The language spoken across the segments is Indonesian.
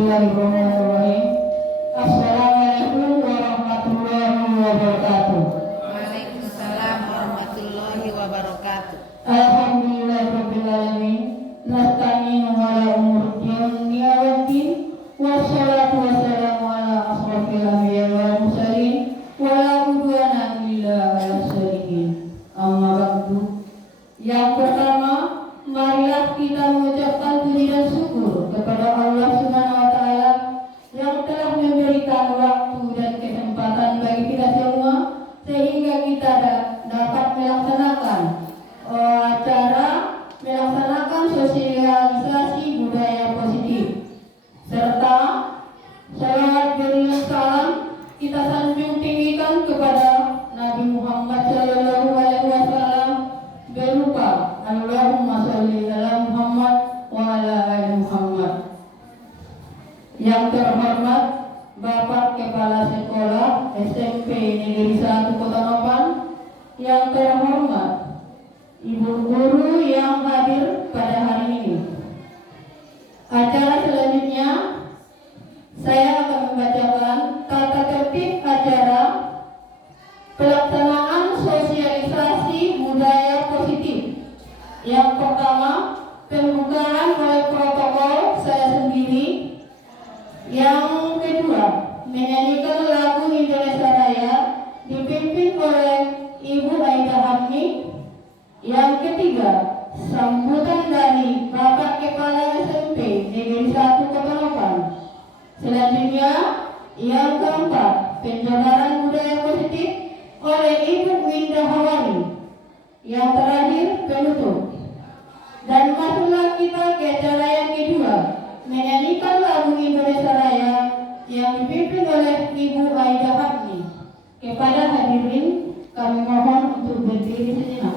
Bismillahirrahmanirrahim. Assalamualaikum warahmatullahi wabarakatuh. Waalaikumsalam warahmatullahi wabarakatuh. Alhamdulillahirabbil alamin. Nasta'inu ala umur dunya waddin. Wassalatu wassalamu ala asrofil anbiya wal mursalin. Wa la udwana illa ala sholihin. Amma ba'du. Yang pertama, marilah kita mengucapkan puji dan syukur kepada Allah Subhanahu wa taala yang telah memberikan waktu dan kesempatan bagi kita semua sehingga kita dapat melaksanakan melaksanakan sosialisasi budaya positif serta salawat dan salam kita sanjung tinggikan kepada Nabi Muhammad sallallahu alaihi wasallam berupa Allahumma sholli ala Muhammad wa ala ali Muhammad. Yang terhormat Bapak Kepala Sekolah SMP Negeri 1 Kota Nopan, yang terhormat Ibu Guru yang hadir pada hari ini. Acara selanjutnya saya akan membacakan tata tertib acara pelaksanaan sosialisasi budaya positif. Yang pertama, pembukaan oleh protokol saya sendiri. Yang kedua, menyanyikan lagu Indonesia Raya dipimpin oleh Ibu Aida Hamni. Yang ketiga, sambutan dari Bapak Kepala SMP Negeri 1 Kota Nopan. Selanjutnya, yang keempat, penjabaran budaya positif oleh Ibu Winda Hawari. Yang terakhir, penutup. Dan masuklah kita ke acara yang kedua, menyanyikan lagu Indonesia Raya yang dipimpin oleh Ibu Aida Hamni. Kepada hadirin, kami mohon untuk berdiri sejenak.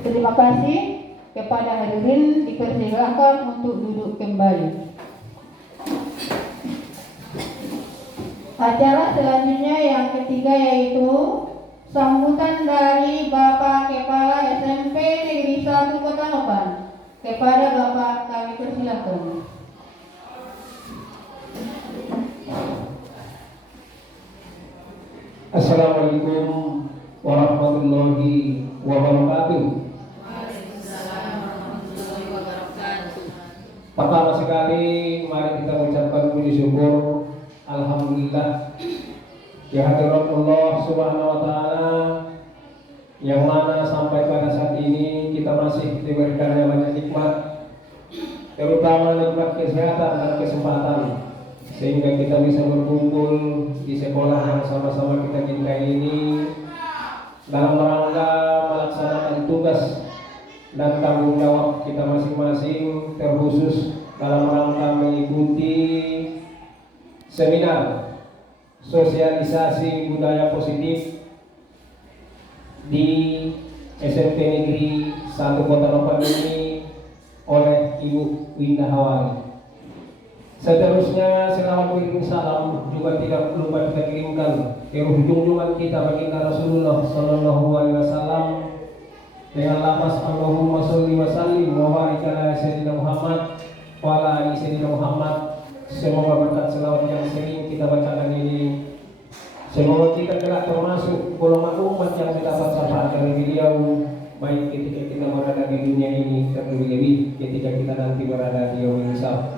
Terima kasih. Kepada hadirin dipersilakan untuk duduk kembali. Acara selanjutnya yang ketiga yaitu sambutan dari Bapak Kepala SMP Negeri 1 Kota Nopan. Kepada Bapak kami persilakan. Assalamualaikum warahmatullahi wabarakatuh. Pertama sekali mari kita mengucapkan puji syukur alhamdulillah ya hadirat Allah Subhanahu wa taala yang mana sampai pada saat ini kita masih diberikan banyak nikmat terutama nikmat kesehatan dan kesempatan sehingga kita bisa berkumpul di sekolah yang sama-sama kita cintai ini dalam rangka melaksanakan tugas dan tanggung jawab kita masing-masing, terkhusus dalam rangka mengikuti seminar sosialisasi budaya positif di SMP Negeri 1 Kota Lopan ini oleh Ibu Winda Hawari. Seterusnya selawat mengirim salam juga tidak lupa kita kirimkan ke junjungan kita baginda Rasulullah Sallallahu Alaihi Wasallam dengan lafaz Allahumma sholli wa sallim wa barik ala sayyidina Muhammad wa ala ali sayyidina Muhammad. Semoga berkat selawat yang sering kita bacakan ini, semoga kita kelak termasuk golongan umat yang mendapat syafaat dari beliau, baik ketika kita berada di dunia ini, terlebih ketika kita nanti berada di yaumul hisab.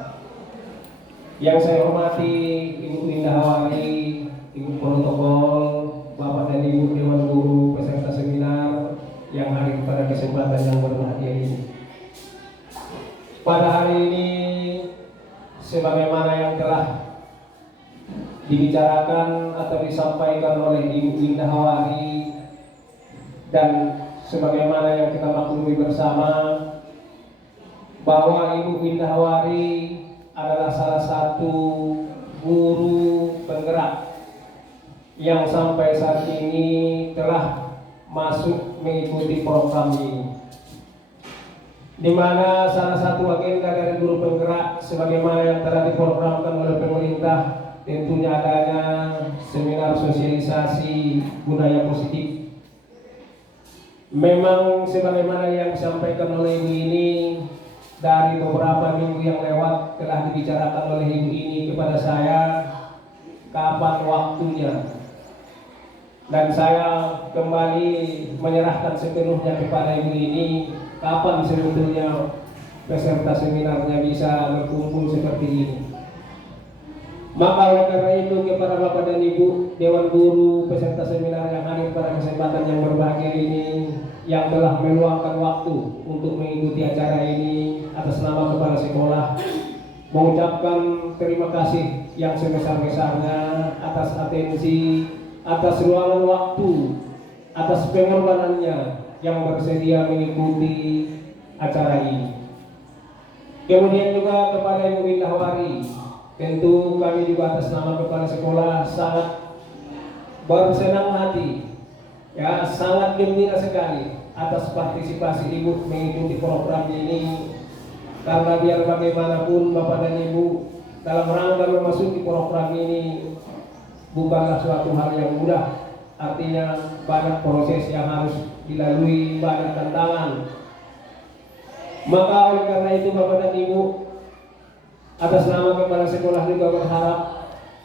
Yang saya hormati Ibu Winda Hawari, Ibu Protokol, Bapak dan Ibu Dewan Guru peserta seminar yang hadir pada kesempatan yang berbahagia ini. Pada hari ini, sebagaimana yang telah dibicarakan atau disampaikan oleh Ibu Winda Hawari dan sebagaimana yang kita maklumi bersama bahwa Ibu Winda Hawari adalah salah satu guru penggerak yang sampai saat ini telah masuk mengikuti program ini, di mana salah satu agenda dari guru penggerak sebagaimana yang telah diprogramkan oleh pemerintah tentunya adanya seminar sosialisasi budaya positif. Memang sebagaimana yang disampaikan oleh Ibu ini dari beberapa minggu yang lewat telah dibicarakan oleh Ibu ini kepada saya kapan waktunya, dan saya kembali menyerahkan sepenuhnya kepada Ibu ini kapan sebetulnya peserta seminarnya bisa berkumpul seperti ini. Maka oleh karena itu kepada Bapak dan Ibu Dewan Guru peserta seminar yang hadir pada kesempatan yang berbahagia ini, yang telah meluangkan waktu untuk mengikuti acara ini, atas nama kepala sekolah mengucapkan terima kasih yang sebesar-besarnya atas atensi, atas luangan waktu, atas pengorbanannya yang bersedia mengikuti acara ini. Kemudian juga kepada Ibu Winda Hawari, tentu kami juga atas nama kepala sekolah sangat bersenang hati, ya sangat gembira sekali atas partisipasi Ibu mengikuti program ini, karena biar bagaimanapun Bapak dan Ibu dalam rangka memasuki program ini bukanlah suatu hal yang mudah, artinya banyak proses yang harus dilalui, banyak tantangan. Maka oleh karena itu Bapak dan Ibu atas nama kepala sekolah juga berharap,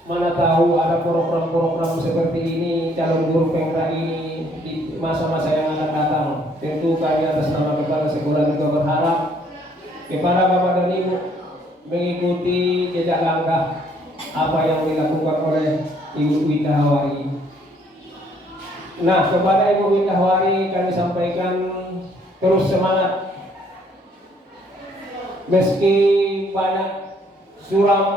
mana tahu ada program-program seperti ini, calon guru penggerak ini di masa-masa yang akan datang. Tentu kami atas nama kepala sekolah juga berharap kepada Bapak dan Ibu mengikuti jejak langkah apa yang dilakukan oleh Ibu Winda Hawari. Nah, kepada Ibu Winda Hawari kami sampaikan terus semangat, meski banyak suram,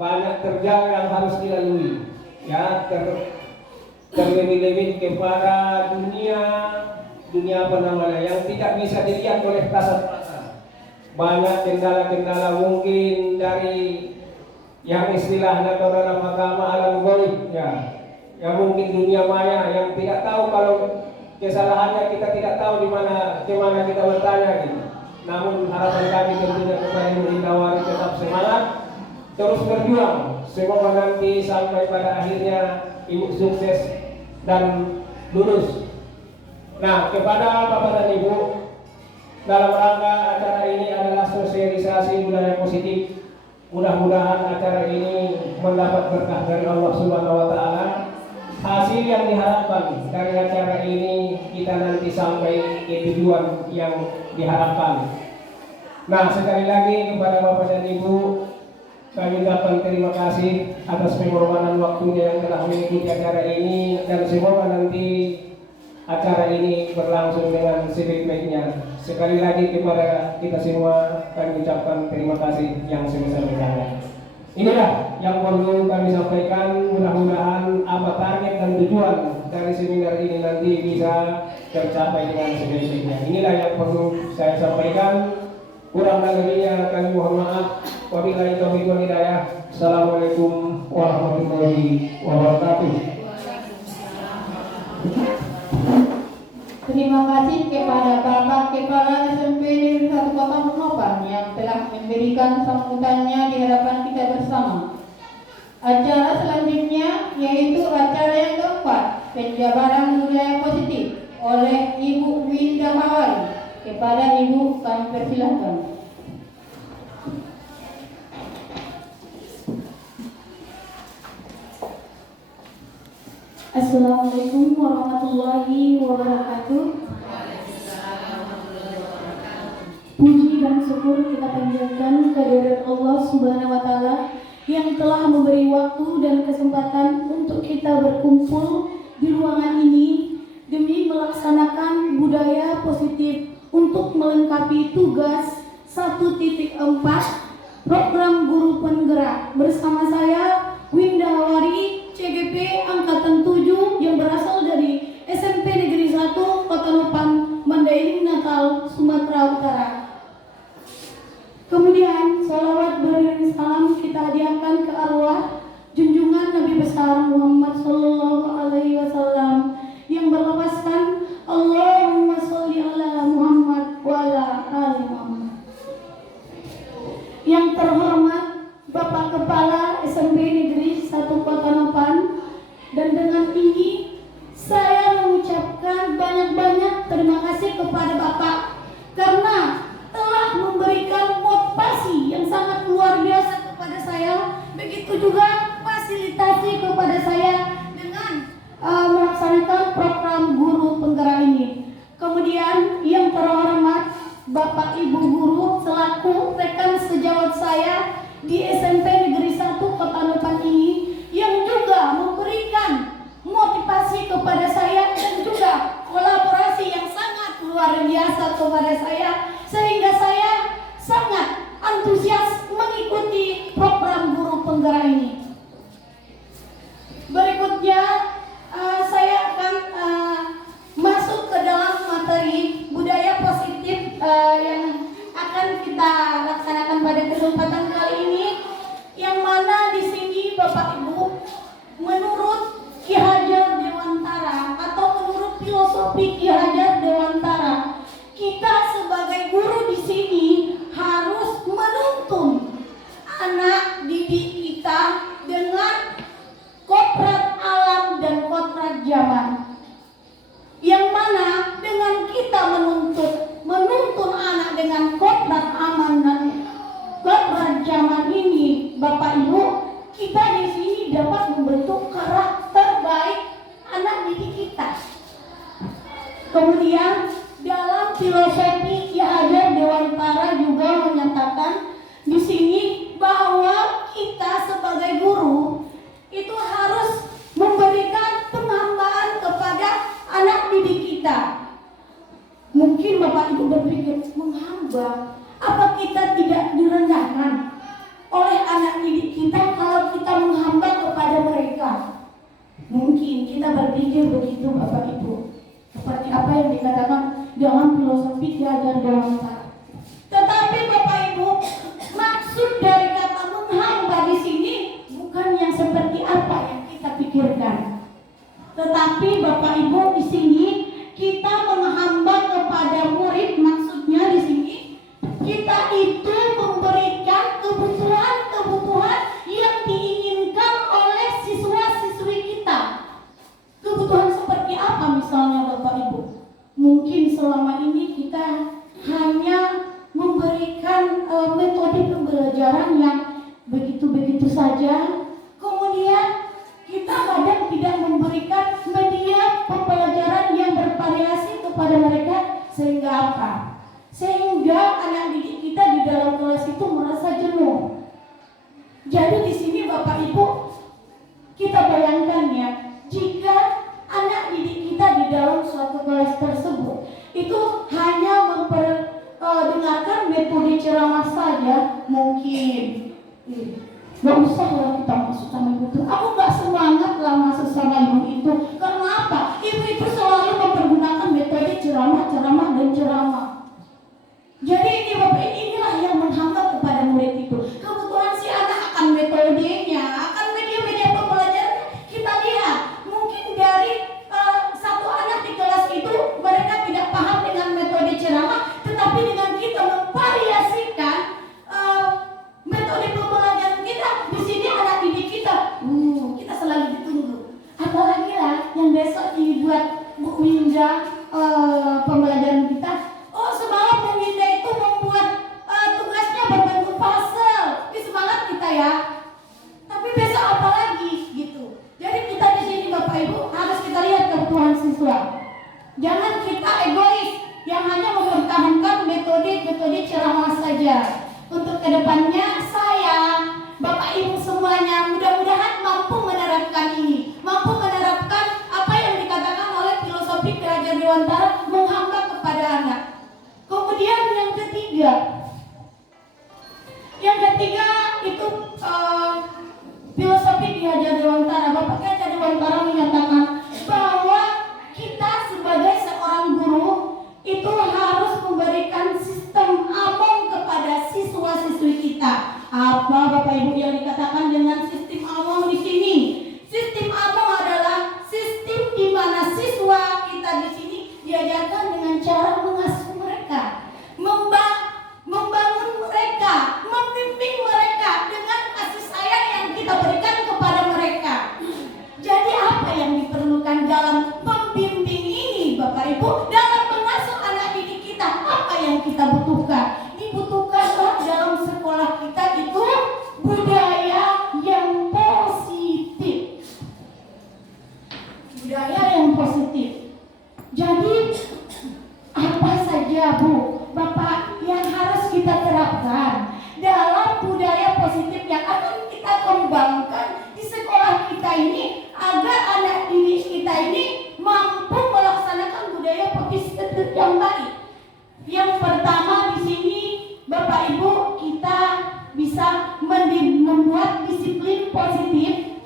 banyak terjal yang harus dilalui, ya terlebih-lebih kepada dunia apa namanya yang tidak bisa dilihat oleh kasat mata. Banyak kendala-kendala mungkin dari yang istilahnya kalau dalam agama alam goib, ya yang mungkin dunia maya yang tidak tahu, kalau kesalahannya kita tidak tahu di mana kita bertanya gitu. Namun harapan kami tentunya kepada Ibu Winda Hawari tetap semangat, terus berjuang. Semoga nanti sampai pada akhirnya Ibu sukses dan lulus. Nah, kepada Bapak dan Ibu, dalam rangka acara ini adalah sosialisasi budaya positif. Mudah-mudahan acara ini mendapat berkah dari Allah Subhanahu wa taala. Hasil yang diharapkan dari acara ini kita nanti sampai ke tujuan yang diharapkan. Nah, sekali lagi kepada Bapak dan Ibu kami ucapkan terima kasih atas pengorbanan waktunya yang telah mengikuti acara ini, dan semoga nanti acara ini berlangsung dengan sebaik-baiknya. Sekali lagi kepada kita semua kami ucapkan terima kasih yang sebesar-besarnya. Inilah yang perlu kami sampaikan. Mudah-mudahan apa target dan tujuan dari seminar ini nanti bisa tercapai dengan sebaik-baiknya. Inilah yang perlu saya sampaikan. Kurang dan lebihnya kami mohon maaf. Wabillahi taufiq wal hidayah. Assalamualaikum warahmatullahi wabarakatuh. Terima kasih kepada Bapak Kepala SMP Negeri 1 Kota Monoban yang telah memberikan sambutannya di hadapan kita bersama. Acara selanjutnya yaitu acara yang keempat, penjabaran budaya positif oleh Ibu Winda Hawari. Kepada Ibu kami persilahkan. Assalamualaikum warahmatullahi wabarakatuh. Puji dan syukur kita panjatkan kehadirat Allah Subhanahu wa taala yang telah memberi waktu dan kesempatan untuk kita berkumpul di ruangan ini demi melaksanakan budaya positif untuk melengkapi tugas 1.4 program guru penggerak bersama saya Winda Hawari CGP Angkatan 7 yang berasal dari SMP Negeri 1 Kota Nopan, Mandailing, Natal, Sumatera Utara. Kemudian salawat beriring salam kita hadiahkan ke arwah junjungan Nabi besar Muhammad Sallallahu Alaihi Wasallam yang berlafazkan Allahumma sholli ala Muhammad wa ala ali Muhammad. Yang terhormat Bapak Kepala SMP Negeri 1 Kota Nopan, dan dengan ini saya mengucapkan banyak-banyak terima kasih kepada Bapak karena telah memberikan motivasi yang sangat luar biasa kepada saya, begitu juga fasilitasi kepada saya dengan melaksanakan program guru penggerak ini. Kemudian yang terhormat Bapak Ibu guru selaku rekan sejawat saya di SMP Negeri 1 Kota Nopan ini yang juga memberikan motivasi kepada saya dan juga kolaborasi yang sangat luar biasa kepada saya, sehingga saya sangat antusias mengikuti program guru penggerak ini. Berikutnya saya akan masuk ke dalam materi budaya positif yang akan kita laksanakan pada kesempatan kali ini, yang mana di sini Bapak Ibu, menurut Ki Hajar Dewantara atau menurut filosofi Ki Hajar Dewantara, kita sebagai guru di sini harus menuntun anak didik kita dengan kodrat alam dan kodrat zaman. Yang mana dengan kita menuntun anak dengan kodrat aman dan kodrat zaman ini, Bapak Ibu, kita di sini dapat membentuk karakter baik anak didik kita. Kemudian dalam filosofi Ki Hajar Dewantara juga menyatakan di sini bahwa kita sebagai guru itu harus memberikan penghambaan kepada anak didik kita. Mungkin Bapak Ibu berpikir, menghamba, apa kita tidak direndahkan oleh anak didik kita kalau kita menghamba kepada mereka? Mungkin kita berpikir begitu Bapak Ibu, seperti apa yang dikatakan dalam filosofi Ki Hajar Dewantara. Tetapi Bapak Ibu, maksud dari kata menghamba di sini bukan yang seperti apa yang kita pikirkan. Tetapi Bapak Ibu, di sini kita menghamba kepada murid, maksudnya di sini kita itu memberikan kebutuhan-kebutuhan yang diinginkan oleh siswa-siswi kita. Kebutuhan seperti apa misalnya Bapak Ibu? Mungkin selama ini kita hanya memberikan metode pembelajaran yang begitu-begitu saja. Kemudian kita kadang tidak memberikan media pembelajaran yang bervariasi kepada mereka, sehingga apa? Sehingga anak didik kita di dalam kelas itu merasa jenuh. Jadi di sini Bapak Ibu, kita bayangkan ya, jika anak didik kita di dalam suatu kelas tersebut itu hanya memperdengarkan metode ceramah mungkin gak usah lah kita masuk sama ibu itu. Aku gak semangat lah masuk sama ibu itu. Karena apa? Ibu itu selalu mempergunakan metode ceramah dan ceramah. Jadi ini Bapak, inilah yang menghambat kepada murid itu. Kebutuhan si anak akan metodenya, akan media-media pembelajaran. Kita lihat, mungkin dari satu anak di kelas itu mereka tidak paham dengan metode ceramah, tetapi dengan kita memvariasikan metode pembelajaran kita, di sini anak didik kita selalu ditunggu. Apalagi lah yang besok dibuat Bu Winda pembelajaran kita. Oh, semalam Bu Winda itu membuat tugasnya berbentuk puzzle. Ini semangat kita ya. Tapi besok apa lagi gitu. Jadi kita di sini Bapak Ibu harus kita lihat kebutuhan siswa. Jangan kita egois yang hanya mempertahankan metode ceramah saja. Untuk kedepannya saya, Bapak Ibu semuanya mudah-mudahan mampu menerapkan ini, mampu menerapkan apa yang dikatakan oleh filosofi Kerajaan Dewantara menghamba kepada anak. Kemudian yang ketiga itu filosofi Kerajaan Dewantara. Bapak Kerajaan Dewantara menyatakan bahwa kita sebagai seorang guru itu harus memberikan sistem among kepada siswa-siswi kita. Apa Bapak Ibu yang dikatakan dengan sistem among di sini? Sistem among adalah sistem di mana siswa kita di sini diajarkan dengan cara mengasuh mereka, membangun mereka, membimbing mereka dengan kasih sayang yang kita berikan kepada mereka. Jadi apa yang diperlukan dalam membimbing ini Bapak Ibu? Dalam mengasuh anak didik kita, apa yang kita butuhkan? Dibutuhkanlah dalam sekolah kita itu budaya yang positif. Budaya yang positif. Jadi apa saja Bu, Bapak, yang harus kita terapkan dalam budaya positif yang akan kita kembangkan di sekolah kita ini agar anak didik kita ini mampu melaksanakan budaya positif yang baik. Yang pertama di sini Bapak Ibu, kita bisa membuat disiplin positif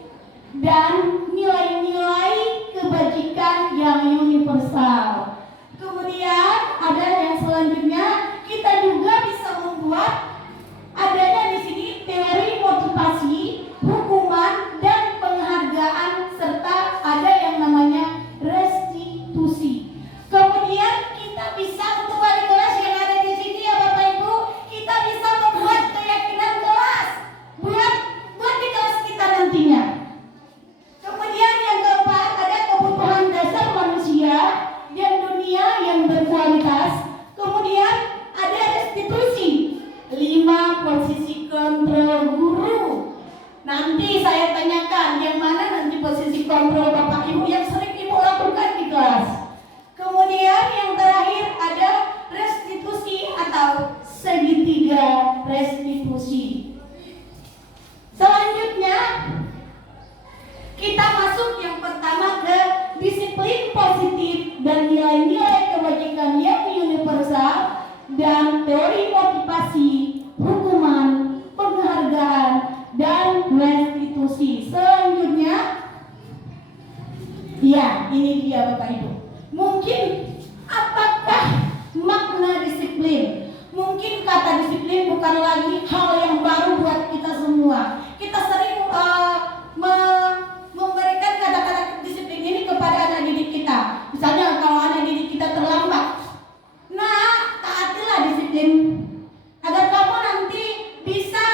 dan nilai-nilai kebajikan yang universal. Kemudian ada yang selanjutnya, kita juga bisa membuat adanya di sini teori motivasi, hukuman dan penghargaan serta ada yang namanya restitusi. Kemudian kita bisa untuk wali kelas yang ada di sini ya Bapak Ibu, kita bisa membuat keyakinan kelas buat di kelas kita nantinya. Kemudian yang keempat ada kebutuhan dasar manusia dan dunia yang berkualitas. Kemudian ada restitusi. 5 posisi kontrol guru. Nanti saya tanyakan yang mana nanti posisi kontrol Bapak Ibu yang sering Ibu lakukan di kelas. Kemudian yang terakhir ada restitusi atau segitiga restitusi. Selanjutnya kita masuk yang pertama ke disiplin positif dan nilai-nilai kebajikan yang universal dan teori motivasi, hukuman, penghargaan, dan restitusi. Selanjutnya, ya ini dia Bapak Ibu. Mungkin apakah makna disiplin? Mungkin kata disiplin bukan lagi hal yang baru buat kita semua. Kita sering memberikan kata-kata disiplin ini kepada anak didik kita. Misalnya kalau anak didik kita terlambat, nah taatilah disiplin agar kamu nanti bisa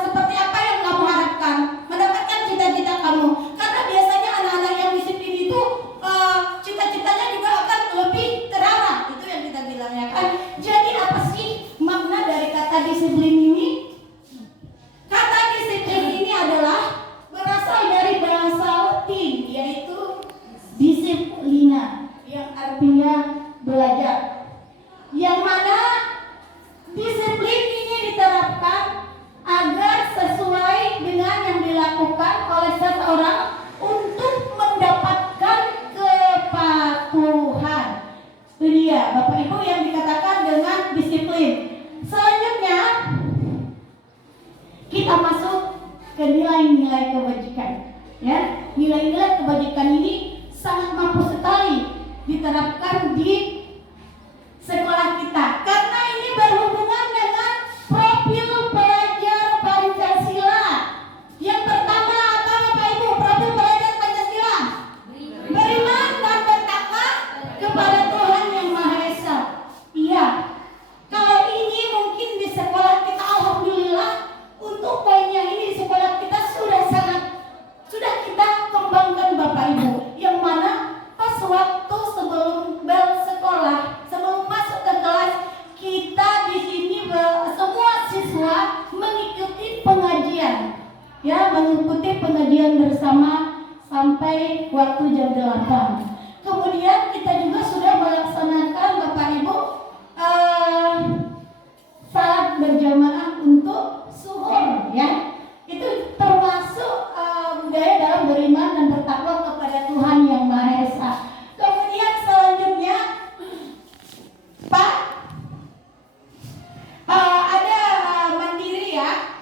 seperti apa yang kamu harapkan, mendapatkan cita-cita kamu. Karena biasanya anak-anak yang disiplin itu cita-citanya juga akan lebih terarah. Itu yang kita bilang ya kan. Jadi apa sih makna dari kata disiplin ini? Kata disiplin ini adalah berasal dari bahasa Latin, yaitu disiplina, yang artinya belajar. Yang mana disiplin ini diterapkan agar sesuai dengan yang dilakukan oleh seseorang untuk mendapatkan kepatuhan. Itu dia Bapak Ibu yang dikatakan dengan disiplin. Selanjutnya nilai-nilai kebajikan. Ya, nilai-nilai kebajikan ini sangat mampu sekali diterapkan di sekolah kita karena ini berhubungan dengan profil pelajar Pancasila. Yang pertama apa Bapak Ibu? Profil pelajar Pancasila beriman dan bertakwa kepada Tuhan Yang Maha Esa. Iya, kalau ini mungkin di sekolah kita alhamdulillah untuk poinnya ini di sekolah kita sudah kita kembangkan Bapak Ibu, yang mana pas waktu sebelum bel sekolah, sebelum masuk ke kelas, kita di sini semua siswa mengikuti pengajian, ya, mengikuti pengajian bersama sampai waktu jam 8. Kemudian kita juga sudah melaksanakan Bapak Ibu salat berjamaah untuk suhur, ya. Itu termasuk budaya dalam beriman dan bertakwa kepada Tuhan Yang Maha Esa. Kemudian selanjutnya, Pak, ada mandiri, ya,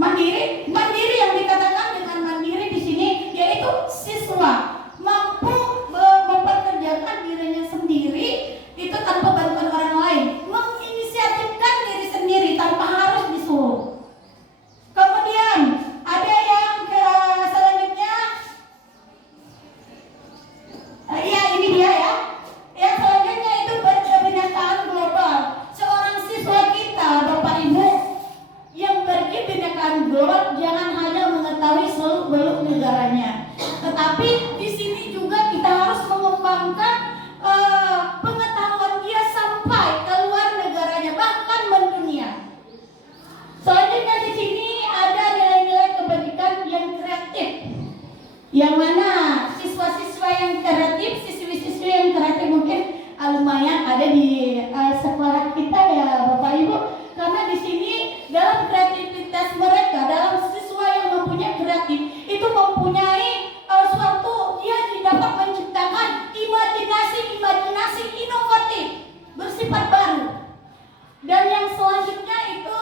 mandiri yang dikatakan dengan mandiri di sini yaitu siswa mampu mempekerjakan dirinya sendiri itu tanpa bantuan orang lain, menginisiatifkan diri sendiri tanpa harus disuruh. Kemudian ada yang selanjutnya, ya ini dia, ya. Yang selanjutnya itu berkebinekaan global. Seorang siswa kita, Bapak Ibu, yang berkebinekaan global jangan hanya mengetahui seluk-beluk negaranya, tetapi di sini juga kita harus mengembangkan pengetahuan dia sampai keluar negaranya, bahkan mendunia. Selanjutnya di sini ada nilai-nilai kebajikan yang kreatif, yang mana siswa-siswa yang kreatif, siswi-siswi yang kreatif mungkin lumayan ada di sekolah kita, ya Bapak Ibu, karena di sini dalam kreativitas mereka, dalam siswa yang mempunyai kreatif itu mempunyai suatu dia dapat menciptakan imajinasi inovatif bersifat baru. Dan yang selanjutnya itu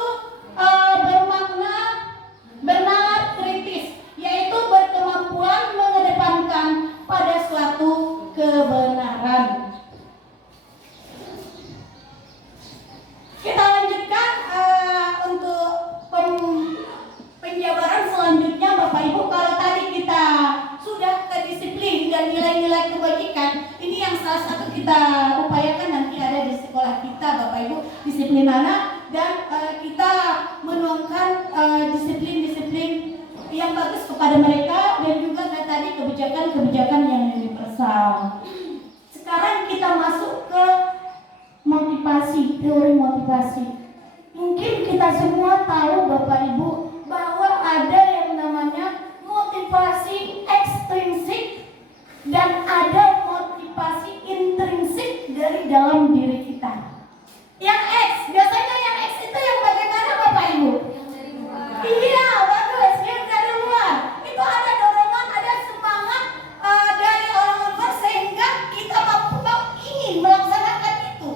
bernalar kritis, yaitu berkemampuan mengedepankan pada suatu kebenaran. Kita lanjutkan untuk penjabaran selanjutnya, Bapak Ibu. Kalau tadi kita sudah ke disiplin dan nilai-nilai kebajikan, ini yang salah satu kita upayakan nanti ada di sekolah kita, Bapak Ibu, disiplin anak, dan kita menuangkan disiplin-disiplin yang bagus kepada mereka, dan juga tadi kebijakan-kebijakan yang universal. Sekarang kita masuk ke motivasi, teori motivasi. Mungkin kita semua tahu Bapak Ibu bahwa ada yang namanya motivasi ekstrinsik dan ada motivasi intrinsik dari dalam diri kita. Yang X, biasanya yang X itu yang bagaimana Bapak Ibu? Iya, bagus, yang dari luar. Itu ada dorongan, ada semangat dari orang luar sehingga kita mampu ingin melaksanakan itu.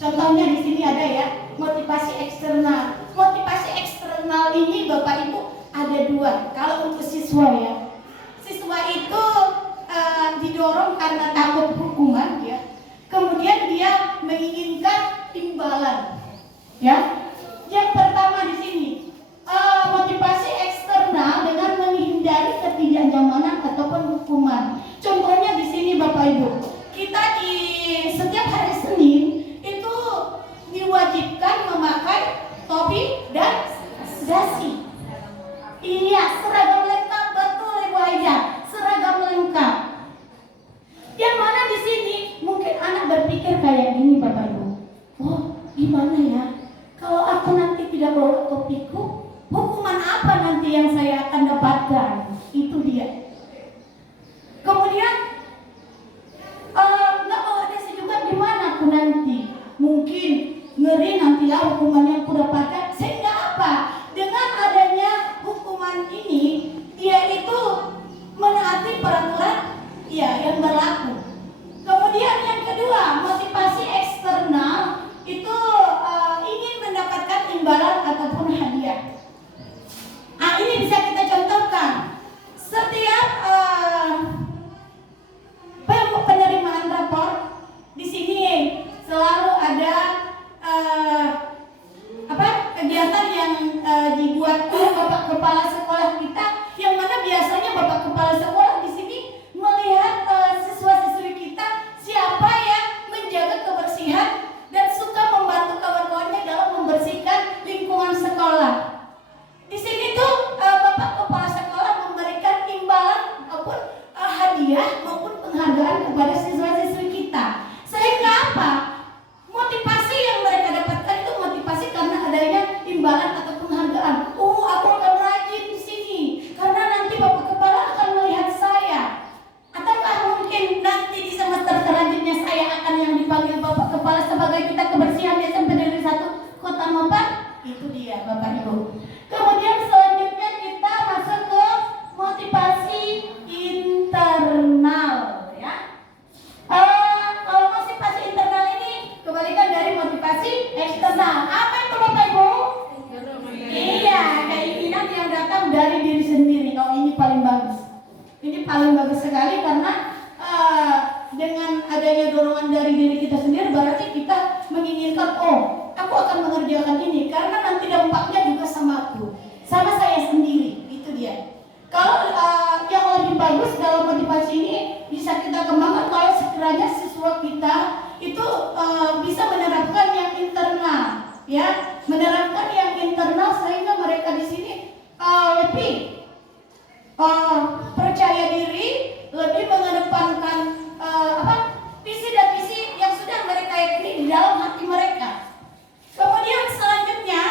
Contohnya di sini ada, ya, motivasi eksternal. Motivasi eksternal ini Bapak Ibu ada dua. Kalau untuk siswa, ya, siswa itu didorong karena takut hukuman, ya. Kemudian dia menginginkan imbalan, ya. Yang pertama di sini motivasi eksternal dengan menghindari ketidaknyamanan ataupun hukuman. Contohnya di sini Bapak Ibu, kita di setiap hari Senin itu diwajibkan memakai topi dan dasi. Iya, seragam lengkap, betul Ibu Aida, seragam lengkap. Yang mana di sini mungkin anak berpikir kayak gini Bapak Ibu, oh gimana ya kalau aku nanti tidak bawa topiku, hukuman apa nanti yang saya akan dapatkan? Itu dia. Kemudian nggak bawa dasi juga, gimana aku nanti? Mungkin ngeri nanti ya hukuman yang aku dapatkan. Sehingga apa? Dengan adanya hukuman ini, dia itu menaati peraturan, ya, yang berlaku. Kemudian yang kedua, motivasi eksternal itu ingin mendapatkan imbalan ataupun hadiah. dia, Bapak Ibu. Kemudian selanjutnya kita masuk ke motivasi internal, ya. Kalau motivasi internal ini kebalikan dari motivasi eksternal. Apa itu Bapak Ibu? Iya, keinginan yang datang dari diri sendiri. Oh, ini paling bagus. Ini paling bagus sekali karena dengan adanya dorongan dari diri kita sendiri berarti kita menginginkan, oh, aku akan mengerjakan ini karena nanti dampaknya juga sama aku, sama saya sendiri. Itu dia. Kalau yang lebih bagus dalam motivasi ini bisa kita kembangkan kalau sekiranya siswa kita itu bisa menerapkan yang internal, ya, menerapkan yang internal sehingga mereka di sini lebih percaya diri, lebih mengedepankan visi dan misi yang sudah mereka yakini di dalam hati mereka. Kemudian selanjutnya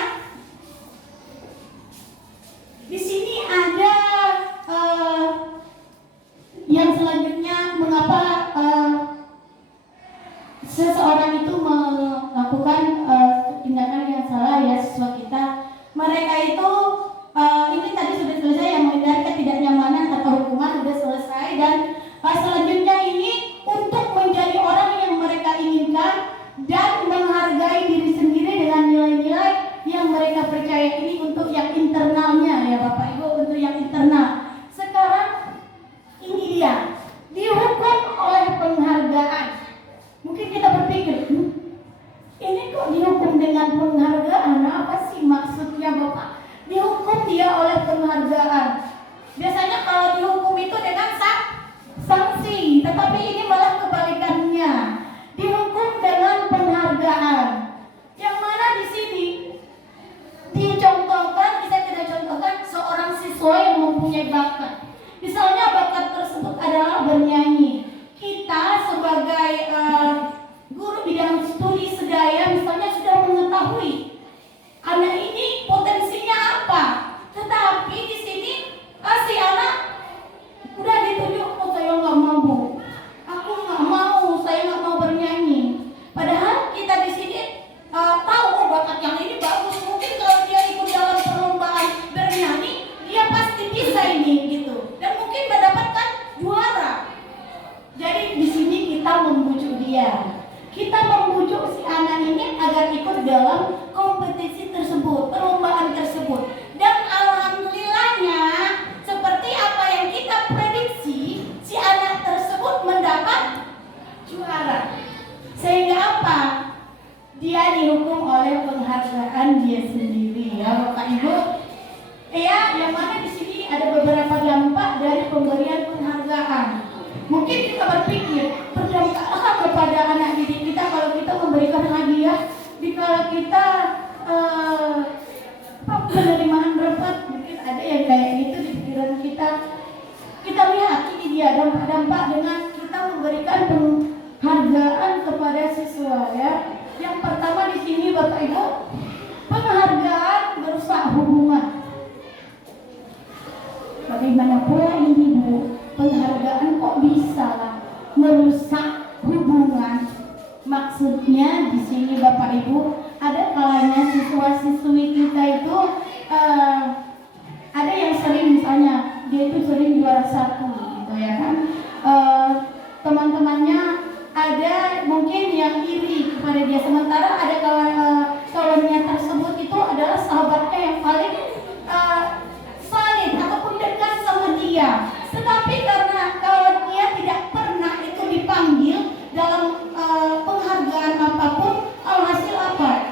di sini ada yang selanjutnya, mengapa seseorang itu melakukan tindakan yang salah, ya, siswa kita. Mereka itu ini tadi sudah selesai, yang menghindari ketidaknyamanan atau hukuman sudah selesai, dan selanjutnya ini untuk menjadi orang yang mereka inginkan dan menghargai diri sendiri dengan nilai-nilai yang mereka percaya. Ini untuk yang internalnya, ya Bapak Ibu, untuk yang internal. Sekarang ini dia, dihukum oleh penghargaan. Mungkin kita berpikir, ini kok dihukum dengan penghargaan? Apa sih maksudnya Bapak? Dihukum dia oleh penghargaan. Biasanya kalau dihukum itu dengan sanksi, tetapi ini malah kebalikannya. Dihukum dengan penghargaan. Yang mana di sini dicontohkan, bisa kita contohkan seorang siswa yang mempunyai bakat. Misalnya bakat tersebut adalah bernyanyi. Kita sebagai guru bidang studi sedaya misalnya sudah mengetahui anak ini potensinya apa, tetapi di sini si anak udah ditunjuk, oh saya nggak mau, aku nggak mau, saya nggak mau bernyanyi. Padahal kita di sini tahu, oh, bakat yang ini bagus, mungkin kalau dia ikut dalam perlombaan bernyanyi dia pasti bisa ini gitu, dan mungkin mendapatkan juara. Jadi di sini kita membujuk dia, kita membujuk si anak ini agar ikut dalam kompetisi tersebut, perlombaan tersebut, dan alhamdulillahnya seperti apa yang kita prediksi, si anak tersebut mendapat juara. Sehingga apa? Dia dihukum oleh penghargaan dia sendiri, ya Bapak Ibu. Ya, yang mana di sini ada beberapa dampak dari pemberian penghargaan. Mungkin kita berpikir, berdampaklah kepada anak didik kita kalau kita memberikan hadiah dikala kita penerimaan rapat. Mungkin ada yang kayak gitu di pikiran kita. Kita lihat ini dia dampak-dampak dengan kita memberikan penghargaan kepada siswa, ya. Yang pertama di sini Bapak Ibu, penghargaan merusak hubungan. Bagaimana pula ini Bu? Penghargaan kok bisa lah merusak hubungan? Maksudnya di sini Bapak Ibu, ada kalanya siswa-siswi kita itu ada yang sering, misalnya dia itu sering juara satu gitu, ya kan, teman-temannya ada mungkin yang iri kepada dia, sementara ada kawannya tersebut itu adalah sahabatnya yang paling salib ataupun dekat sama dia. Tetapi karena kawannya tidak pernah itu dipanggil dalam penghargaan apapun, alhasil apa?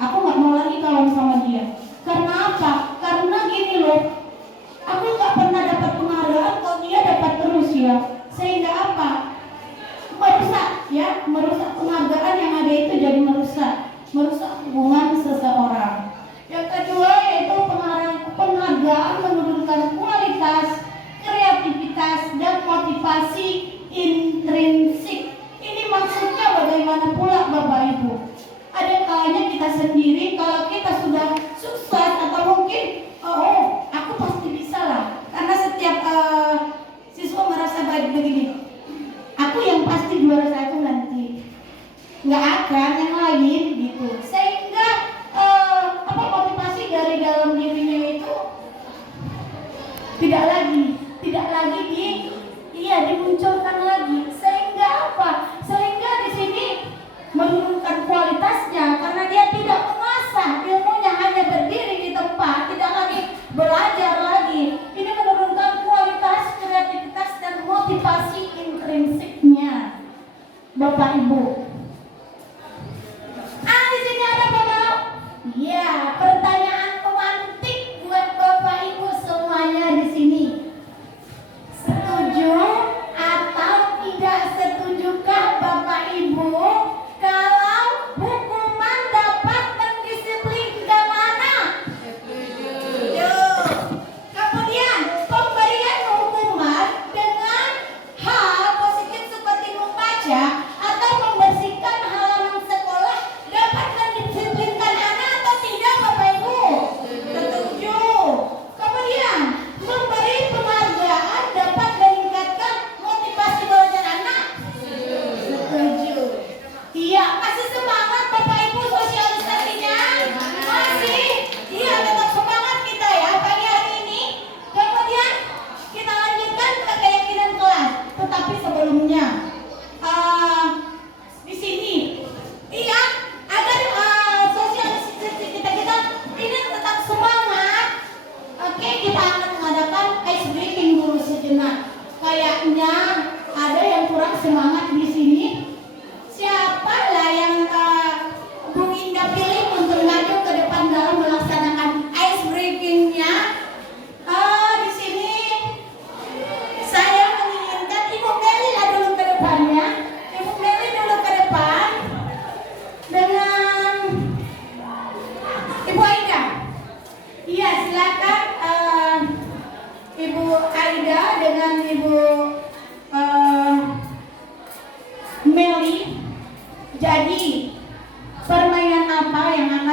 Aku nggak mau lagi kawan sama dia. Karena apa? Karena gini loh, aku nggak pernah dapat penghargaan, kalau dia dapat terus, ya. Sehingga apa? Merusak, ya, merusak penghargaan yang ada itu, jadi merusak hubungan seseorang. Yang kedua yaitu penghargaan menurunkan kualitas, kreativitas, dan motivasi intrinsik. Ini maksudnya bagaimana pula Bapak Ibu? Ada kalanya kita sendiri kalau kita sudah sukses atau mungkin aku pasti bisa lah, karena setiap siswa merasa baik begini, aku yang pasti juara satu nanti, nggak akan yang lain gitu. Sehingga motivasi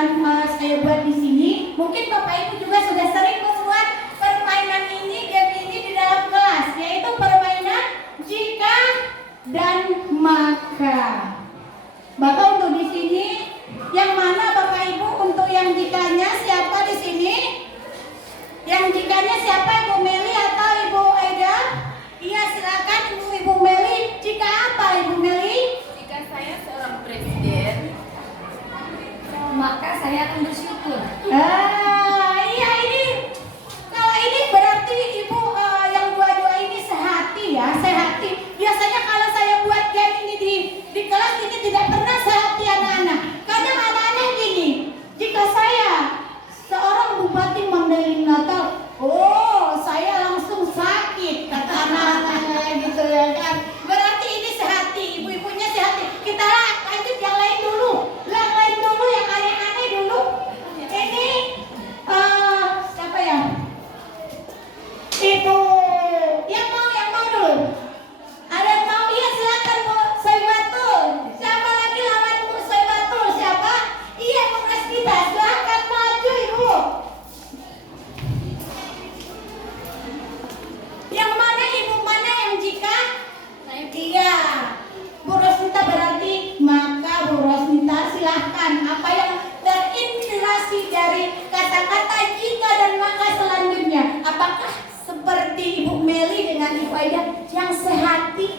yang saya buat di sini. Mungkin Bapak Ibu juga sudah sering membuat permainan ini, game ini di dalam kelas, yaitu permainan jika dan maka. Maka untuk di sini yang mana Bapak Ibu, untuk yang jikanya siapa di sini? Yang jikanya siapa, Ibu Meli atau Ibu Aida? Iya, silakan Ibu Meli. Jika apa Ibu Meli? Jika saya seorang presiden, maka saya akan bersyukur. Iya, ini kalau ini berarti Ibu yang dua-dua ini sehati ya, sehati. Biasanya kalau saya buat game ini di kelas ini tidak pernah sehati anak-anak. Kadang anak-anak gini, jika saya seorang bupati Mandailing Natal, oh saya langsung sakit, kata anak-anak gitu ya kan. Berarti ini sehati, ibu-ibunya sehati. Kita lanjut yang lain dulu, yang aneh-aneh dulu. Ini siapa ya? Ibu yang mau dulu. Ada yang mau? Iya, silakan Bu Soibatul. Siapa lagi lawan Bu Soibatul? Siapa? Iya, Bu Rasmita. Silakan maju Ibu. Yang mana Ibu, mana yang jika? Iya. Bu Rasmita berarti maka. Bu Rasmita silahkan. Apa yang terinspirasi dari kata-kata jika dan maka selanjutnya? Apakah seperti Ibu Meli dengan Ibu Aida yang sehati?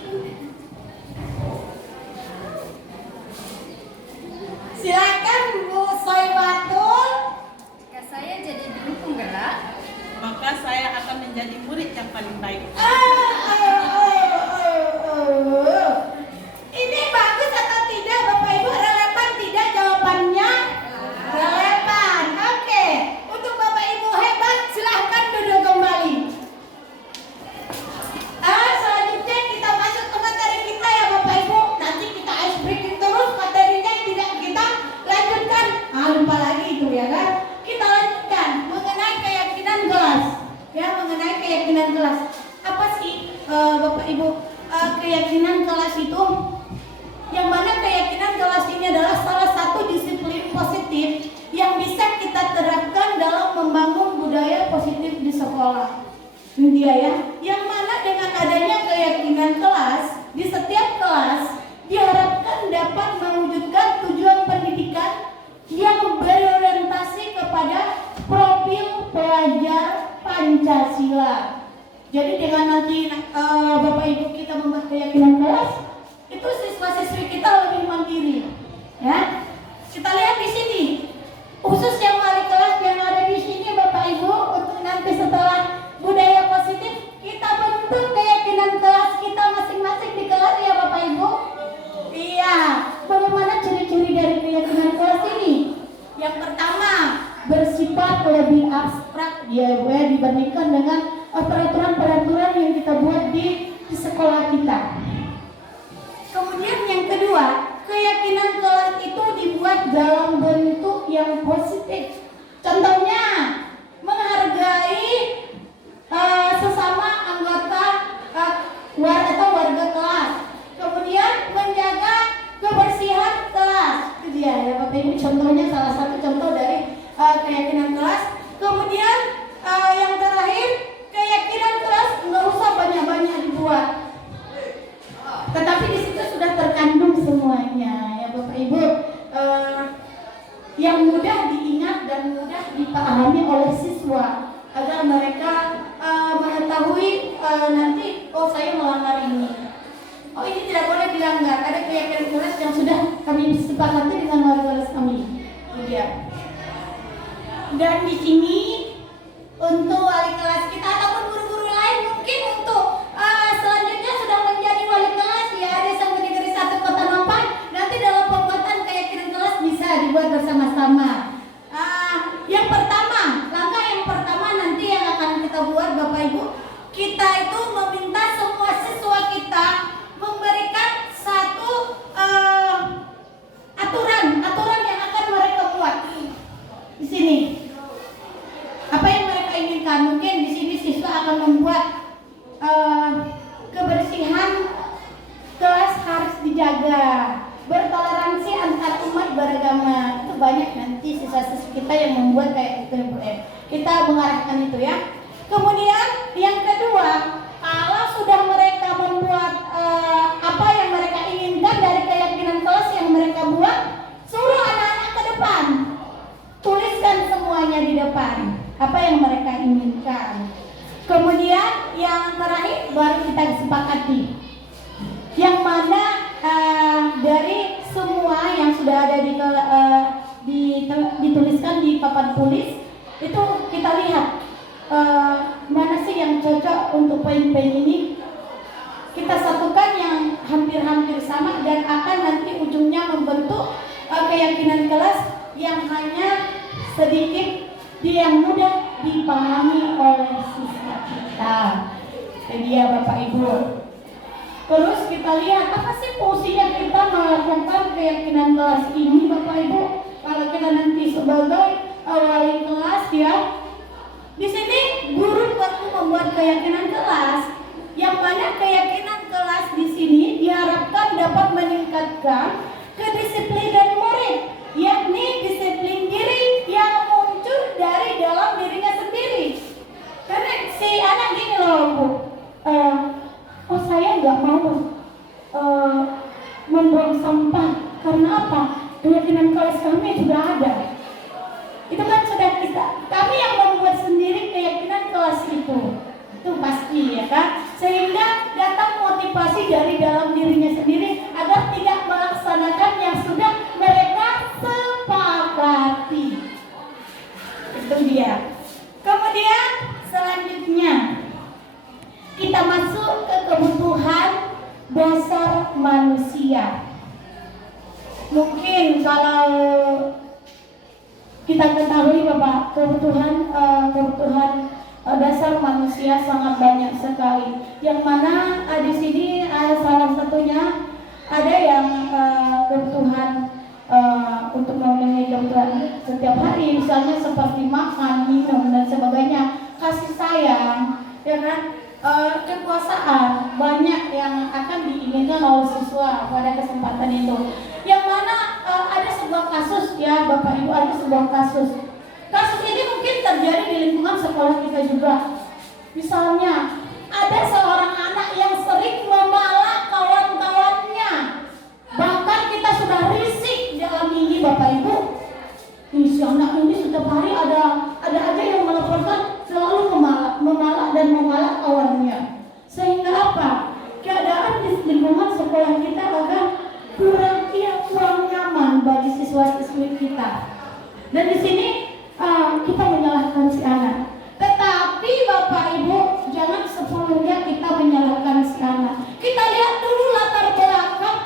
Silakan Bu Soibatul. Jika saya jadi guru penggerak, maka saya akan menjadi murid yang paling baik. Ini bagus atau tidak Bapak Ibu? Relevan tidak jawabannya? Relevan. Oke. Untuk Bapak Ibu hebat, silahkan duduk kembali. Selanjutnya kita masuk ke materi kita ya Bapak Ibu. Nanti kita ice breaking terus, materinya tidak kita lanjutkan. Lupa lagi itu ya kan. Kita lanjutkan mengenai keyakinan kelas. Ya, mengenai keyakinan kelas. Apa sih Bapak Ibu keyakinan kelas itu? Yang mana keyakinan kelas ini adalah salah satu disiplin positif yang bisa kita terapkan dalam membangun budaya positif di sekolah. Dia ya, yang mana dengan adanya keyakinan kelas di setiap kelas diharapkan dapat mewujudkan tujuan pendidikan yang berorientasi kepada profil pelajar Pancasila. Jadi dengan nanti Bapak Ibu kita membahas keyakinan kelas, itu siswa-siswi kita lebih mandiri. Ya, kita lihat di sini, khusus yang wali kelas yang ada di sini Bapak Ibu, untuk nanti setelah budaya positif kita bentuk keyakinan kelas kita masing-masing di kelas ya Bapak Ibu. Iya, bagaimana ciri-ciri dari keyakinan kelas ini? Yang pertama, bersifat lebih abstrak ya dibandingkan dengan peraturan-peraturan yang kita buat di sekolah kita. Kemudian yang kedua, keyakinan kelas itu dibuat dalam bentuk yang positif. Contohnya, menghargai sesama anggota atau warga kelas. Kemudian menjaga kebersihan kelas. Itu dia ya Bapak Ibu, contohnya salah satu contoh dari keyakinan kelas. Kemudian yang terakhir, keyakinan kelas nggak usah banyak-banyak dibuat, tetapi di situ sudah terkandung semuanya ya Bapak Ibu, yang mudah diingat dan mudah dipahami oleh siswa agar mereka mengetahui nanti saya melanggar ini. Ini tidak boleh dilanggar. Ada keyakinan kelas yang sudah kami sepakati dengan wali kelas kami. Kemudian dan di sini untuk wali kelas kita ataupun guru-guru lain mungkin untuk selanjutnya sudah menjadi wali kelas ya di Negeri 1 Kota Mampang, nanti dalam pembuatan keyakinan kelas bisa dibuat bersama-sama. Yang pertama, langkah yang pertama nanti yang akan kita buat Bapak Ibu, kita itu meminta semua siswa kita memberikan satu aturan yang akan mereka buat di sini. Apa yang mereka inginkan? Mungkin di sini siswa akan membuat kebersihan kelas harus dijaga, bertoleransi antar umat beragama. Itu banyak nanti siswa-siswa kita yang membuat kayak itu, Bu. Kita mengarahkan itu ya. Kemudian yang kedua, kalau sudah mereka membuat apa yang mereka inginkan dari keyakinan kelas yang mereka buat, suruh anak-anak ke depan, tuliskan semuanya di depan apa yang mereka inginkan. Kemudian yang terakhir baru kita sepakati, yang mana dari semua yang sudah ada dituliskan di papan tulis itu kita lihat mana sih yang cocok untuk poin-poin ini, kita satukan yang hampir-hampir sama dan akan nanti ujungnya membentuk keyakinan kelas yang hanya sedikit yang mudah dipahami oleh siswa kita. Jadi ya Bapak Ibu, terus kita lihat apa sih fungsinya kita melakukan keyakinan kelas ini Bapak Ibu. Kalau kita nanti sebagai wali kelas ya, di sini guru perlu membuat keyakinan kelas, yang mana keyakinan kelas di sini diharapkan dapat meningkatkan kedisiplinan murid, yakni disiplin diri yang muncul dari dalam dirinya sendiri. Karena si anak gini loh Bu, oh saya nggak mau membuang sampah karena apa? Keyakinan kelas kami sudah ada. Itu kan sudah kami yang membuat sendiri keyakinan kelas itu pasti ya kan, sehingga datang motivasi dari dalam dirinya sendiri agar tidak melaksanakan yang sudah mereka sepakati. Itu dia. Kemudian selanjutnya kita masuk ke kebutuhan dasar manusia. Mungkin kalau kita ketahui Bapak, kebutuhan dasar manusia sangat banyak sekali. Yang mana di sini ada salah satunya ada yang kebutuhan untuk memenuhi kebutuhan setiap hari, misalnya seperti makan, minum dan sebagainya, kasih sayang, ya kan, kekuasaan, banyak yang akan diinginkan oleh siswa pada kesempatan itu. Yang mana ada sebuah kasus ya Bapak Ibu, ada sebuah kasus. Kasus ini mungkin terjadi di lingkungan sekolah kita juga. Misalnya ada seorang anak yang sering memalak kawan-kawannya. Bahkan kita sudah risik dalam ini Bapak Ibu. Si anak ini setiap hari ada aja yang melaporkan selalu memalak dan memalak kawannya. Sehingga apa? Keadaan di lingkungan sekolah kita agak kurang nyaman bagi siswa-siswi kita. Dan di sini kita menyalahkan si anak. Tetapi Bapak Ibu, jangan sepenuhnya kita menyalahkan si anak. Kita lihat dulu latar belakang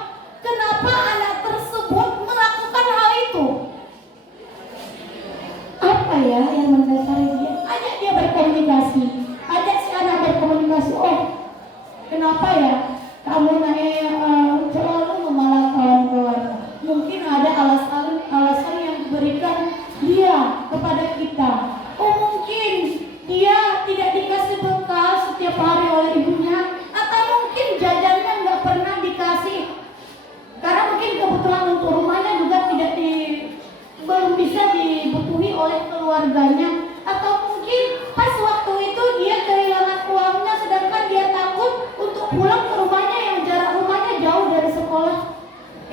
kenapa anak tersebut melakukan hal itu. Apa ya yang mendasari dia? Ajak dia berkomunikasi. Ajak si anak berkomunikasi. Oh, kenapa ya kamu selalu memalak kawan-kawan? Mungkin ada alasan yang diberikan dia kepada kita. Oh, mungkin dia tidak dikasih bekal setiap hari oleh ibunya, atau mungkin jajannya nggak pernah dikasih karena mungkin kebutuhan untuk rumahnya juga belum bisa dibutuhi oleh keluarganya, atau mungkin pas waktu itu dia kehilangan uangnya sedangkan dia takut untuk pulang ke rumahnya yang jarak rumahnya jauh dari sekolah.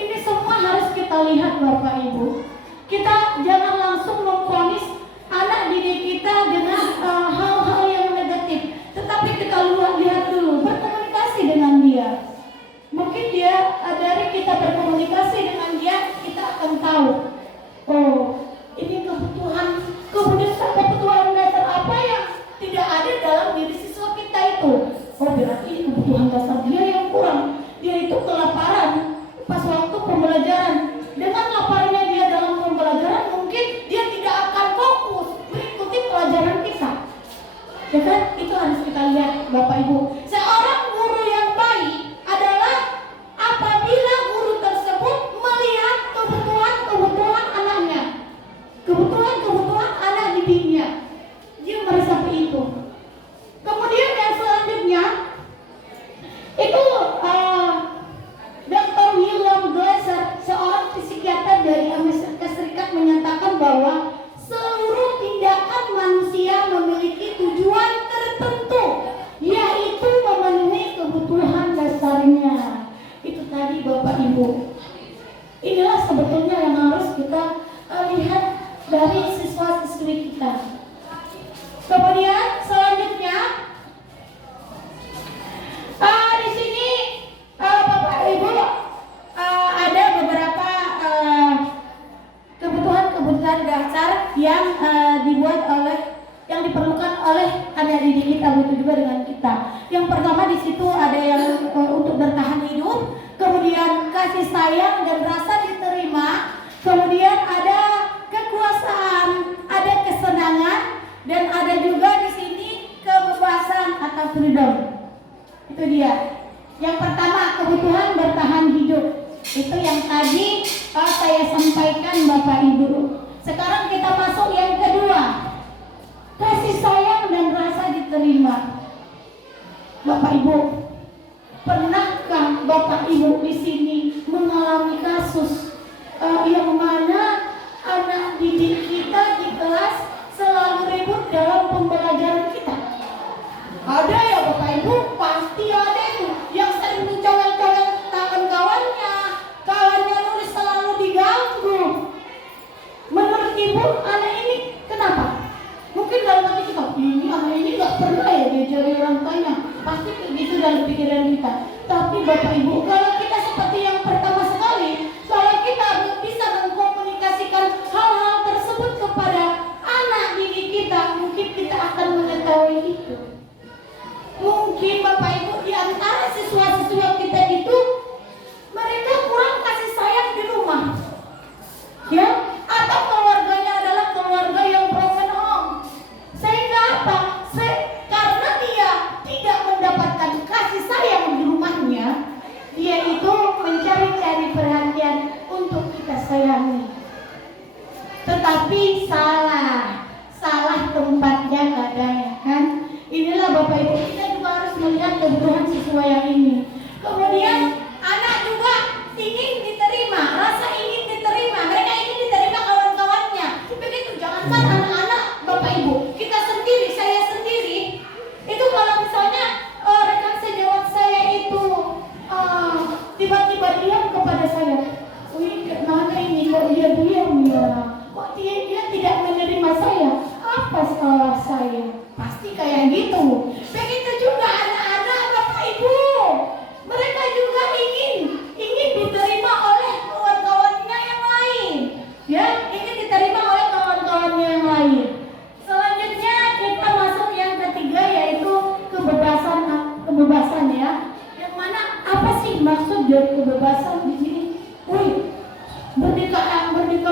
Ini semua harus kita lihat Bapak Ibu. Kita jangan langsung memvonis anak didik kita dengan hal-hal yang negatif, tetapi kita lihat dulu, berkomunikasi dengan dia. Mungkin dia dari kita berkomunikasi dengan dia, kita akan tahu, oh ini kebutuhan dasar apa yang tidak ada dalam diri siswa kita itu. Oh berarti ini kebutuhan dasar dia yang kurang. Dia itu kelaparan pas waktu pembelajaran. Dengan laparnya dia dalam pembelajaran, mungkin dia tidak akan fokus mengikuti pelajaran kita. Ya kan? Itu harus kita lihat Bapak Ibu. Seorang guru yang baik adalah apabila guru tersebut melihat kebutuhan anaknya, kebutuhan anak didiknya, dia meresapi itu. Kemudian yang selanjutnya itu Dr. William Glasser, seorang psikiater dari Amerika Serikat, menyatakan bahwa seluruh tindakan manusia memiliki tujuan tertentu, yaitu memenuhi kebutuhan dasarnya. Itu tadi Bapak Ibu. Inilah sebetulnya yang harus kita lihat dari siswa-siswi kita. Kemudian selanjutnya di sini Bapak Ibu ada beberapa kebutuhan dasar yang diperlukan oleh anak didik kita, begitu juga dengan kita. Yang pertama di situ ada yang untuk bertahan hidup, kemudian kasih sayang dan rasa diterima, kemudian ada kekuasaan, ada kesenangan, dan ada juga di sini kebebasan atau freedom. Itu dia. Yang pertama kebutuhan bertahan hidup. Itu yang tadi saya sampaikan Bapak Ibu. Sekarang kita masuk yang kedua. Kasih sayang dan rasa diterima. Bapak Ibu, pernahkah Bapak Ibu di sini mengalami kasus yang mana anak didik kita di kelas selalu ribut dalam pembelajaran kita? Ada ya Bapak Ibu, pasti ada itu yang sering mencowel-cowel tangan kawannya nulis selalu diganggu. Menurut Ibu, anak ini kenapa? Mungkin dalam hati kita, ini anak ini gak pernah ya diajari orang tanya. Pasti begitu dalam pikiran kita. Tapi Bapak Ibu, kalau kita seperti yang pertama sekali, kalau kita bisa mengkomunikasikan hal-hal tersebut kepada anak didik kita, mungkin kita akan mengetahui itu. Mungkin Bapak Ibu di antara siswa-siswa kita itu mereka kurang kasih sayang di rumah, ya, atau keluarganya adalah keluarga yang broken home. Sehingga apa? Karena dia tidak mendapatkan kasih sayang di rumahnya, dia itu mencari-cari perhatian untuk kita sayangi. Tetapi salah tempatnya kadang, kan? Inilah Bapak Ibu, kita juga harus melihat kebutuhan siswa yang ini. Kemudian anak juga ingin diterima, rasa ingin diterima. Mereka ingin diterima kawan-kawannya. Begitu, jangankan anak-anak Bapak Ibu, kita sendiri, saya sendiri. Itu kalau misalnya rekan sejawat saya itu tiba-tiba diam kepada saya, wih, mana ini kok dia diam ya? Kok dia tidak menerima saya? Apa salah saya? Pasti kayak gitu. Begitu juga anak-anak Bapak Ibu, mereka juga ingin diterima oleh kawan-kawannya yang lain, ya, ingin diterima oleh kawan-kawannya yang lain. Selanjutnya kita masuk yang ketiga, yaitu kebebasan ya. Yang mana apa sih maksud dari kebebasan di sini? Wih, merdeka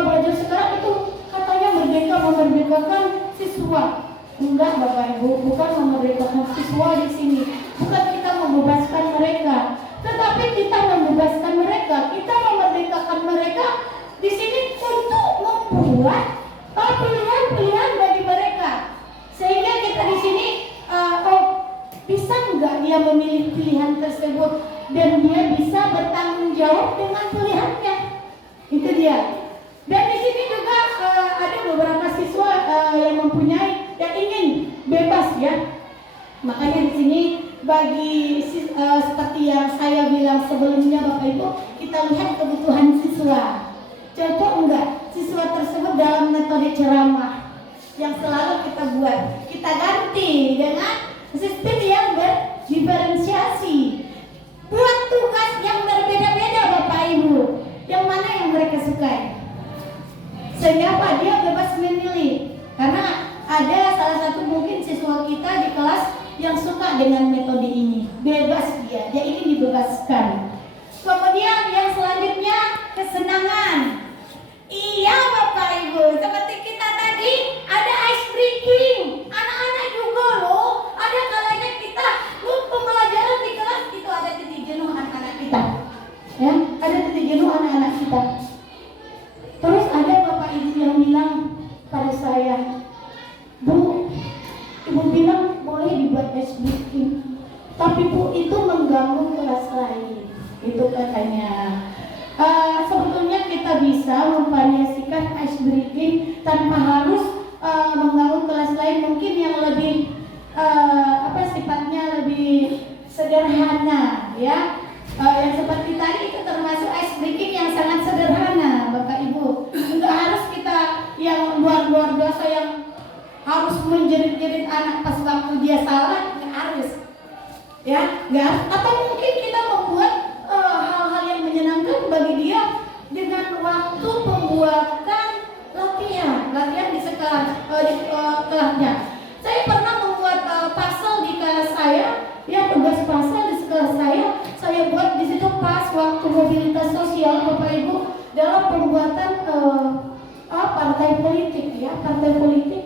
belajar sekarang itu katanya memerdekakan siswa. Enggak Bapak Ibu, bukan memerdekakan siswa di sini. Bukan kita membebaskan mereka, tetapi kita membebaskan mereka. Kita memerdekakan mereka di sini untuk membuat pilihan-pilihan bagi mereka. Sehingga kita di sini bisa enggak dia memilih pilihan tersebut dan dia bisa bertanggung jawab dengan pilihannya. Itu dia. Dan di sini juga ada beberapa siswa yang yang ingin bebas ya. Makanya di sini bagi seperti yang saya bilang sebelumnya Bapak Ibu, kita lihat kebutuhan siswa. Cocok enggak siswa tersebut dalam metode ceramah yang selalu kita buat? Kita ganti dengan sistem yang berdiferensiasi. Buat tugas yang berbeda-beda Bapak Ibu. Yang mana yang mereka sukai? Sehingga apa? Dia bebas memilih. Karena ada salah satu mungkin siswa kita di kelas yang suka dengan metode ini. Bebas dia ingin dibebaskan. Kemudian yang selanjutnya kesenangan. Iya Bapak Ibu, seperti kita tadi ada ice breaking. Anak-anak juga loh. Ada kalanya kita pembelajaran di kelas itu ada titik jenuh anak-anak kita. Ya, ada titik jenuh anak-anak kita. Terus ada Bapak Ibu yang bilang pada saya, Bu, Ibu bilang boleh dibuat ice breaking, tapi Bu itu mengganggu kelas lain. Itu katanya. Sebetulnya kita bisa memvariasikan ice breaking tanpa harus mengganggu kelas lain, mungkin yang lebih sifatnya lebih sederhana ya. Yang seperti tadi itu termasuk ice breaking yang sangat sederhana Bapak Ibu. Nggak harus kita yang luar biasa yang harus menjerit-jerit anak pas waktu dia salah, nggak harus ya, nggak harus. Atau mungkin kita membuat hal-hal yang menyenangkan bagi dia dengan waktu pembuatan latihan di kelasnya. Saya pernah membuat puzzle di kelas saya, ya tugas puzzle di kelas saya buat di situ pas waktu mobilitas sosial Bapak Ibu dalam pembuatan partai politik ya, partai politik.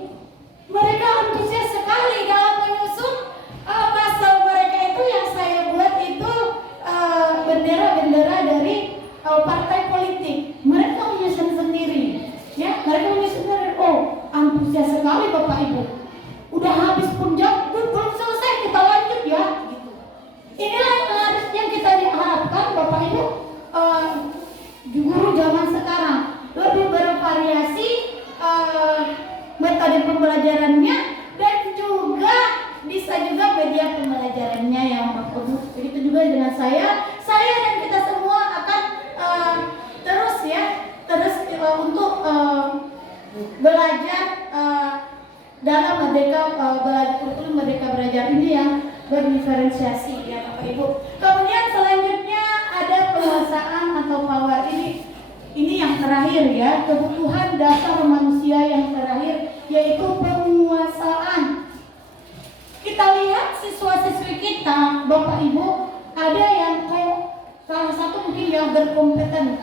Mereka antusias sekali dalam menyusun puzzle mereka itu yang saya buat itu bendera-bendera dari partai politik. Mereka menyusun sendiri ya, mereka menyusun sendiri. Oh, antusias sekali Bapak Ibu. Udah habis pun jam, belum selesai, kita lanjut ya gitu. Inilah yang kita diharapkan Bapak Ibu, guru zaman sekarang lebih bervariasi metode pembelajarannya, dan juga bisa juga media pembelajarannya yang bagus. Begitu juga dengan saya dan kita semua akan terus untuk belajar dalam kurikulum Merdeka Belajar ini yang berdiferensiasi ya Bapak Ibu. Kemudian selanjutnya ada penguasaan atau power, ini yang terakhir ya, kebutuhan dasar manusia yang terakhir yaitu penguasaan. Kita lihat siswa-siswi kita Bapak Ibu, ada yang salah satu mungkin yang berkompeten.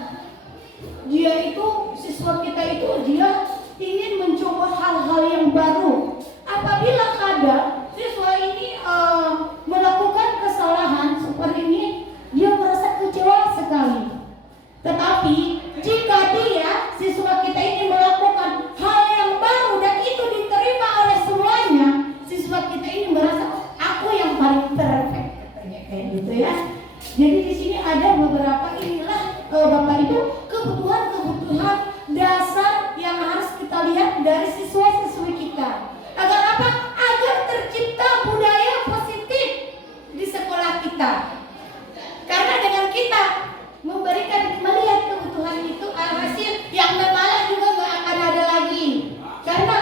Dia itu, siswa kita itu dia ingin mencoba hal-hal yang baru. Apabila kadang siswa ini melakukan kesalahan seperti ini, dia merasa kecewa sekali. Tetapi jika dia, siswa kita ini melakukan hal yang baru dan itu diterima oleh semuanya, siswa kita ini merasa aku yang paling perfect, katanya kayak gitu ya. Jadi di sini ada beberapa inilah Bapak Ibu kebutuhan dasar yang harus kita lihat dari siswa-siswi kita. Agar apa? Agar tercipta budaya positif di sekolah kita. Karena dengan kita melihat kebutuhan itu, hasil yang memang juga nggak akan ada lagi. Karena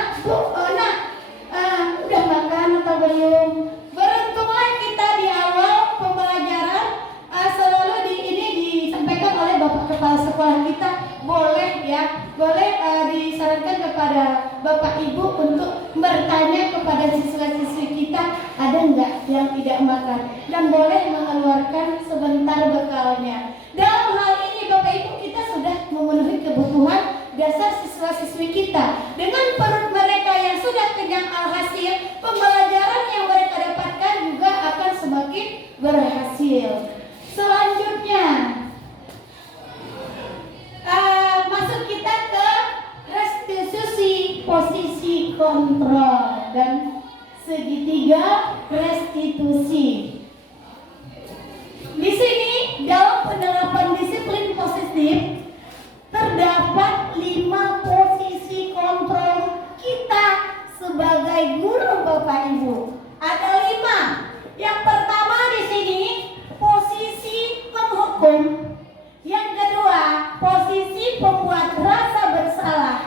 udah makan atau belum? Beruntunglah kita di awal pembelajaran selalu disampaikan oleh Bapak Kepala Sekolah kita, boleh disarankan kepada Bapak Ibu untuk bertanya kepada siswa-siswi kita ada nggak yang tidak makan, dan boleh mengeluarkan sebentar bekalnya. Dalam hal ini Bapak Ibu kita sudah memenuhi kebutuhan dasar siswa-siswi kita. Dengan perut mereka yang sudah kenyang, alhasil pembelajaran yang mereka dapatkan juga akan semakin berhasil. Selanjutnya masuk kita ke restitusi posisi kontrol dan segitiga restitusi. Di sini dalam penerapan disiplin positif terdapat 5 posisi kontrol kita sebagai guru Bapak Ibu. Ada 5. Yang pertama di sini posisi penghukum. Yang kedua, posisi pembuat rasa bersalah.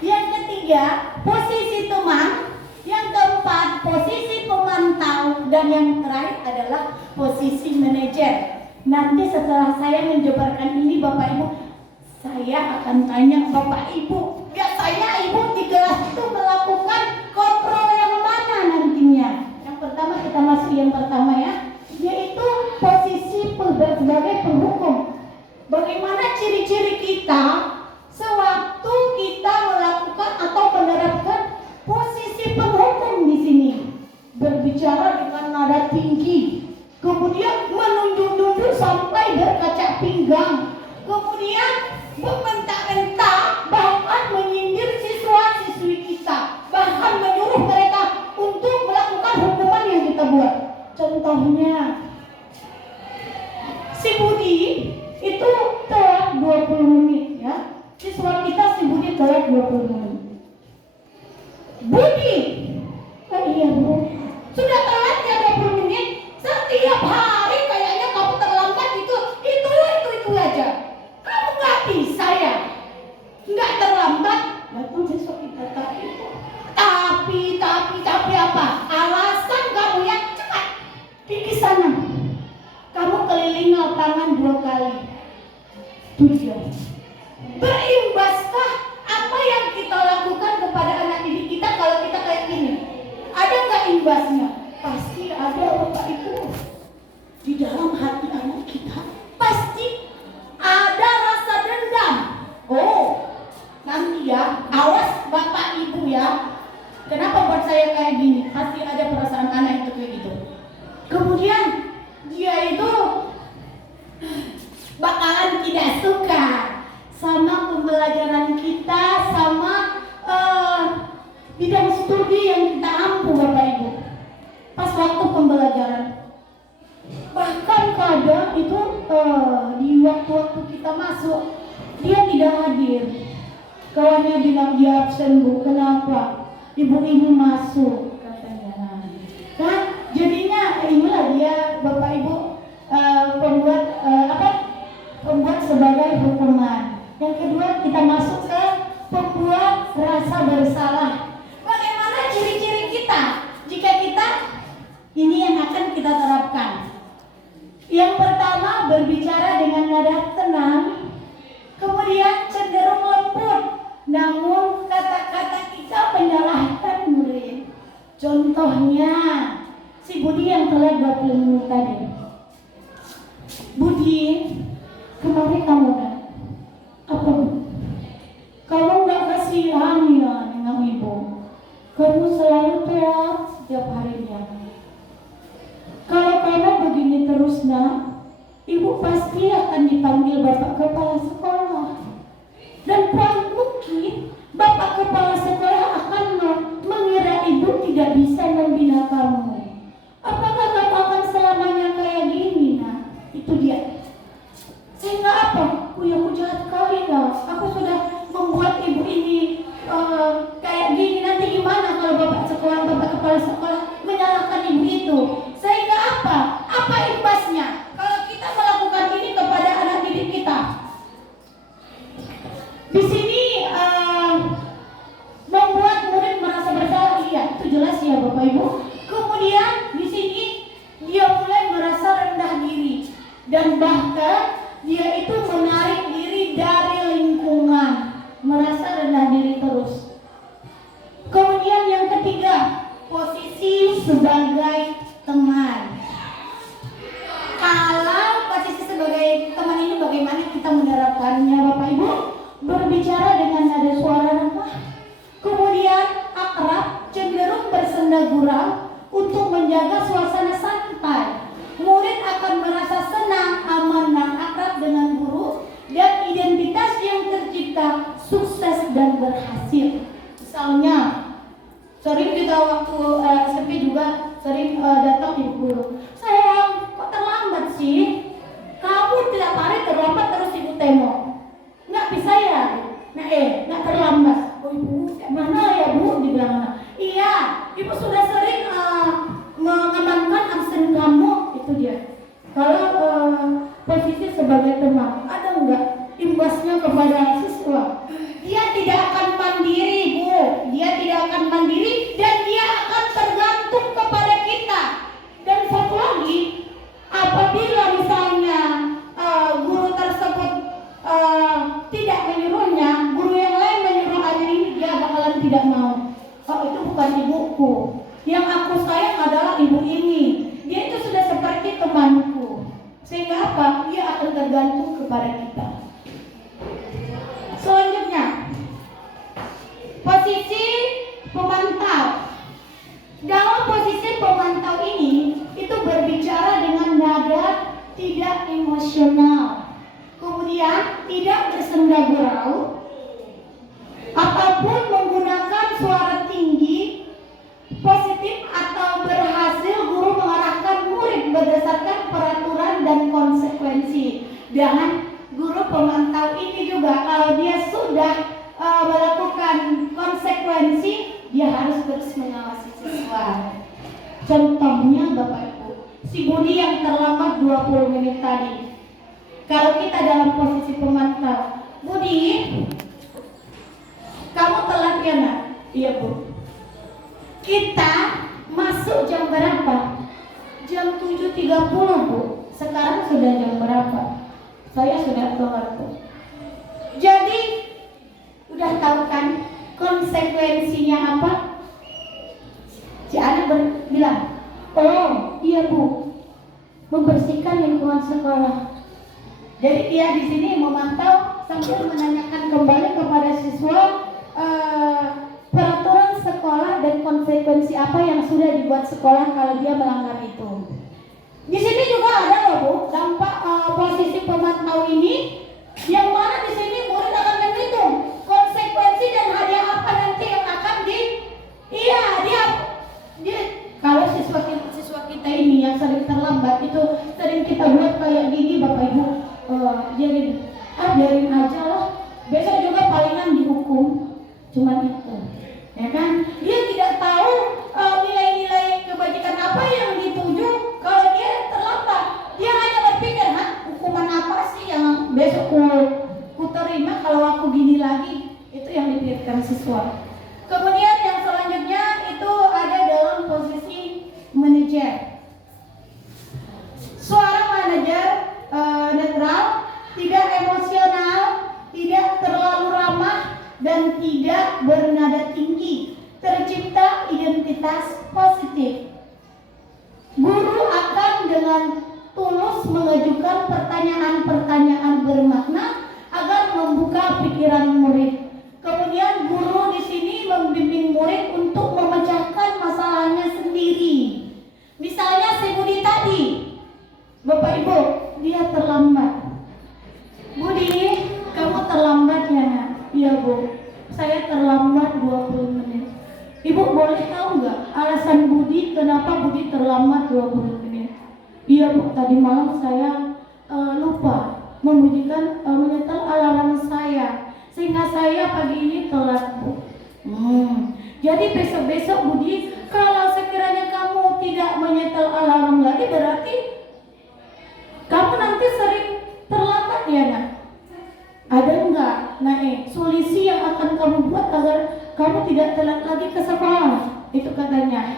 Yang ketiga, posisi teman. Yang keempat, posisi pemantau. Dan yang terakhir adalah posisi manajer. Nanti setelah saya menjabarkan ini Bapak Ibu, saya akan tanya Bapak Ibu, ya saya Ibu di kelas itu melakukan kontrol yang mana nantinya. Yang pertama kita masuk yang pertama ya, yaitu posisi sebagai penghukum. Bagaimana ciri-ciri kita sewaktu kita melakukan atau menerapkan posisi penghukum di sini? Berbicara dengan nada tinggi, kemudian menunduk-nunduk sampai berkaca pinggang, kemudian membentak-bentak, bahkan menyindir siswa-siswi kita, bahkan menyuruh mereka untuk melakukan hukuman yang kita buat. Contohnya, si Budi itu telat 20 menit ya. Siswa kita si Budi telat 20 Budi. Oh iya Bu, sudah telat ya 20 menit. Setiap hari kayaknya kamu terlambat itu aja. Kamu nggak bisa ya? Nggak terlambat. Lalu besok kita tapi apa? Alasan kamu yang cepat. Di sana. Kamu keliling lapangan 2 kali. Tujuan. Berimbaskah apa yang kita lakukan kepada anak didik kita kalau kita kayak gini? Ada nggak imbasnya? Pasti ada Bapak Ibu. Di dalam hati anak kita pasti ada rasa dendam. Oh, nanti ya, awas Bapak Ibu ya. Kenapa buat saya kayak gini? Pasti ada perasaan anak itu kayak gitu. Kemudian dia itu bakalan tidak suka sama pembelajaran kita, sama bidang studi yang kita ampu Bapak Ibu pas waktu pembelajaran. Bahkan kadang itu di waktu-waktu kita masuk dia tidak hadir. Kawannya bilang dia absen Bu, kenapa? Ibu ini masuk katanya. Kan jadinya inilah dia Bapak Ibu pembuat sebagai hukuman. Yang kedua kita masuk ke pembuat rasa bersalah. Bagaimana ciri-ciri kita jika kita ini yang akan kita terapkan? Yang pertama, berbicara dengan nada tenang, kemudian cenderung lembut, namun kata-kata kita menyalahkan murid. Contohnya si Budi yang telat 20 menit tadi. Budi, kemarin kamu apa Bu? Kamu gak kasihan ya dengan ibu. Kamu selalu telat setiap harinya. Kalau kamu begini terus nak, ibu pasti akan dipanggil Bapak Kepala Sekolah. Dan mungkin Bapak Kepala Sekolah akan mengira ibu tidak bisa membina kamu. Apakah kamu akan selamanya kayak gini nak? Itu dia. Sehingga apa? Aku jahat kali ya. Aku sudah membuat ibu ini kayak gini. Nanti gimana kalau Bapak Kepala Sekolah menyalahkan ibu itu? Sehingga apa? Apa imbasnya kalau kita melakukan ini kepada anak didik kita? Di sini membuat murid merasa bersalah, iya, itu jelas ya Bapak Ibu. Kemudian di sini dia mulai merasa rendah diri dan bahkan dia itu menarik diri dari lingkungan, merasa rendah diri terus. Kemudian yang ketiga, posisi sebagai teman. Kalau posisi sebagai teman ini bagaimana kita menerapkannya Bapak Ibu? Berbicara dengan nada suara rendah, kemudian akrab, cenderung bersenda gurau untuk menjaga suasana santai. Murid akan merasa senang, aman, dan akrab dengan guru, dan identitas yang tercipta sukses dan berhasil. Misalnya, sering kita waktu SMP juga sering datang ibu guru. Sayang, kok terlambat sih? Kamu tiap hari terlambat terus ibu tengok. Nggak bisa ya? Nah nggak terlambat. Oh ibu, mana ya Bu? Dibilang, iya, ibu sudah sering mengamankan absen kamu. Itu dia. Kalau posisi sebagai teman, ada nggak imbasnya kepada siswa? Dia tidak akan mandiri Bu. Dia tidak akan mandiri dan dia akan tergantung kepada kita. Dan satu lagi, apabila misalnya guru tersebut tidak menyuruhnya, guru yang lain menyuruh anak ini, dia bakalan tidak mau. Oh itu bukan ibuku, yang aku sayang adalah ibu ini. Dia itu sudah seperti temanku. Sehingga apa? Dia akan tergantung kepada kita. Selanjutnya, posisi pemantau. Dalam posisi pemantau ini, itu berbicara dengan nada tidak emosional. Kemudian tidak bersenda gurau, ataupun menggunakan suara tinggi, positif atau berhasil guru mengarahkan murid berdasarkan peraturan dan konsekuensi. Dan guru terus mengawasi siswa. Contohnya Bapak Ibu, si Budi yang terlambat 20 menit tadi. Kalau kita dalam posisi pemantau, Budi, kamu telat ya nak? Iya Bu. Kita masuk jam berapa? Jam 7.30 Bu. Sekarang sudah jam berapa? Saya sudah telat Bu. Jadi udah tahu kan konsekuensinya apa? Si anak bilang, oh iya Bu, membersihkan lingkungan sekolah. Jadi dia di sini memantau sambil menanyakan kembali kepada siswa peraturan sekolah dan konsekuensi apa yang sudah dibuat sekolah kalau dia melanggar itu. Di sini juga ada loh Bu, dampak posisi pemantau ini, yang mana di sini murid akan menghitung konsekuensi dan hadiah apa nanti yang akan dia kalau siswa kita ini yang sering terlambat itu sering kita buat kayak gini Bapak Ibu, biarin aja lah, besok juga palingan dihukum, cuman itu, ya kan? Dia tidak tahu nilai-nilai kebajikan apa yang dituju kalau dia terlambat. Dia hanya berpikir, hukuman apa sih yang besok ku terima kalau aku gini lagi? Itu yang dipikirkan siswa. Kemudian yang selanjutnya itu ada dalam posisi manajer. Suara manajer netral, tidak emosional, tidak terlalu ramah, dan tidak bernada tinggi. Tercipta identitas positif. Guru akan dengan tulus mengajukan pertanyaan-pertanyaan bermakna agar membuka pikiran murid. Kemudian guru di sini membimbing murid untuk memecahkan masalahnya sendiri. Misalnya si Budi tadi, Bapak Ibu, dia terlambat. Budi, kamu terlambat ya nak? Iya Bu, saya terlambat 20 menit. Ibu boleh tahu nggak alasan Budi kenapa Budi terlambat 20 menit? Iya Bu, tadi malam saya lupa menyetel alarm saya, sehingga saya pagi ini telat Bu. Jadi besok-besok Budi, kalau sekiranya kamu tidak menyetel alarm lagi, berarti kamu nanti sering terlambat ya nak? Ada enggak solusi yang akan kamu buat agar kamu tidak telat lagi ke sekolah? Itu katanya.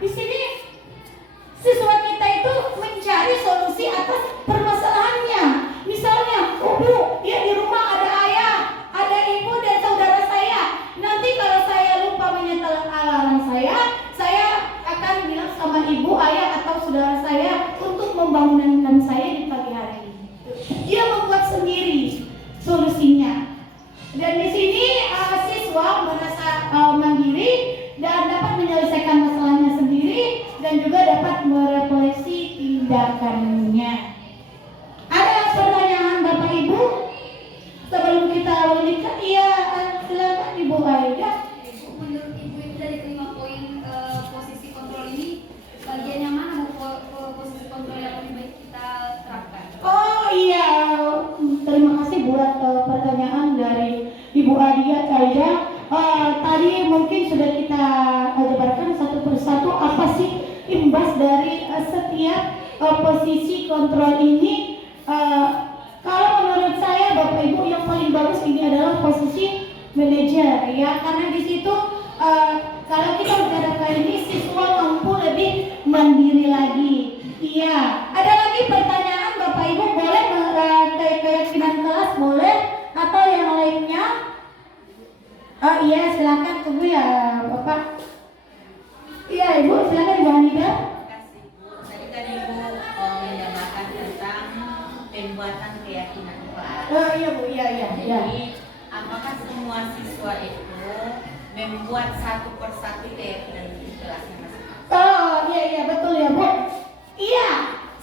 Di sini siswa kita itu mencari solusi atas permasalahannya. Misalnya, Bu, ya di rumah ada ayah, ada ibu dan saudara saya. Nanti kalau saya lupa menyetel alarm saya akan bilang sama ibu, ayah atau saudara saya untuk membangunkan saya di pagi hari. Dia membuat sendiri solusinya. Dan di sini siswa merasa mandiri dan dapat menyelesaikan masalahnya sendiri dan juga dapat merefleksi tindakannya. Ada pertanyaan Bapak Ibu sebelum kita lanjutkan? Iya, silakan Ibu Aida. Menurut Ibu itu dari 5 poin posisi kontrol ini, bagian yang mana posisi kontrol yang lebih baik kita terapkan? Oh iya, terima kasih buat pertanyaan dari Ibu Aida. Tadi mungkin sudah kita jabarkan satu persatu apa sih imbas dari setiap posisi kontrol ini. Kalau menurut saya Bapak Ibu yang paling bagus ini adalah posisi manajer ya, karena di situ kalau kita bicara kali ini siswa mampu lebih mandiri lagi. Iya, ada lagi pertanyaan Bapak Ibu, boleh keyakinan kelas boleh atau yang lainnya? Iya, silakan tunggu ya Bapak. Iya Ibu, silakan Ibu Hanida. Terima kasih Bu. Tadi kan Ibu menyampaikan tentang pembuatan keyakinan kelas. Iya Bu, iya. Jadi apakah semua siswa itu membuat satu persatu keyakinan di kelasnya masing-masing? Iya betul ya Bu. Iya,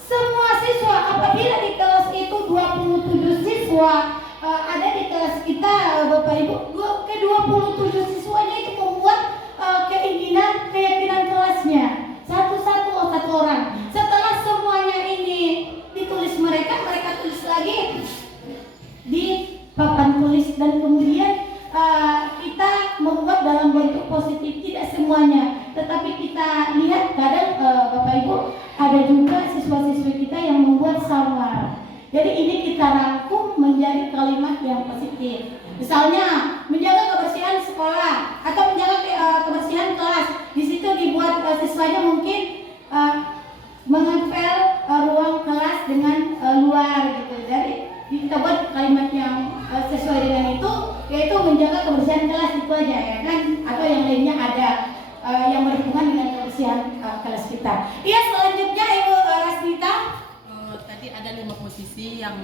semua siswa apabila di kelas itu 27 siswa ada di kelas kita Bapak Ibu, ke 27 siswanya itu membuat keyakinan kelasnya satu orang. Setelah semuanya ini ditulis mereka tulis lagi di papan tulis dan kemudian kita membuat positif, tidak semuanya. Tetapi kita lihat kadang Bapak Ibu ada juga siswa-siswi kita yang membuat samar. Jadi ini kita rangkum menjadi kalimat yang positif. Misalnya menjaga kebersihan sekolah atau menjaga kebersihan kelas. Di situ dibuat siswanya mungkin mengempel ruang kelas dengan luar gitu. Jadi kita buat kalimat yang sesuai dengan itu, yaitu menjaga kebersihan kelas, itu aja ya kan, atau yang lainnya ada yang berhubungan dengan kebersihan kelas kita. Iya, selanjutnya Ibu Rasmita. Tadi ada 5 posisi yang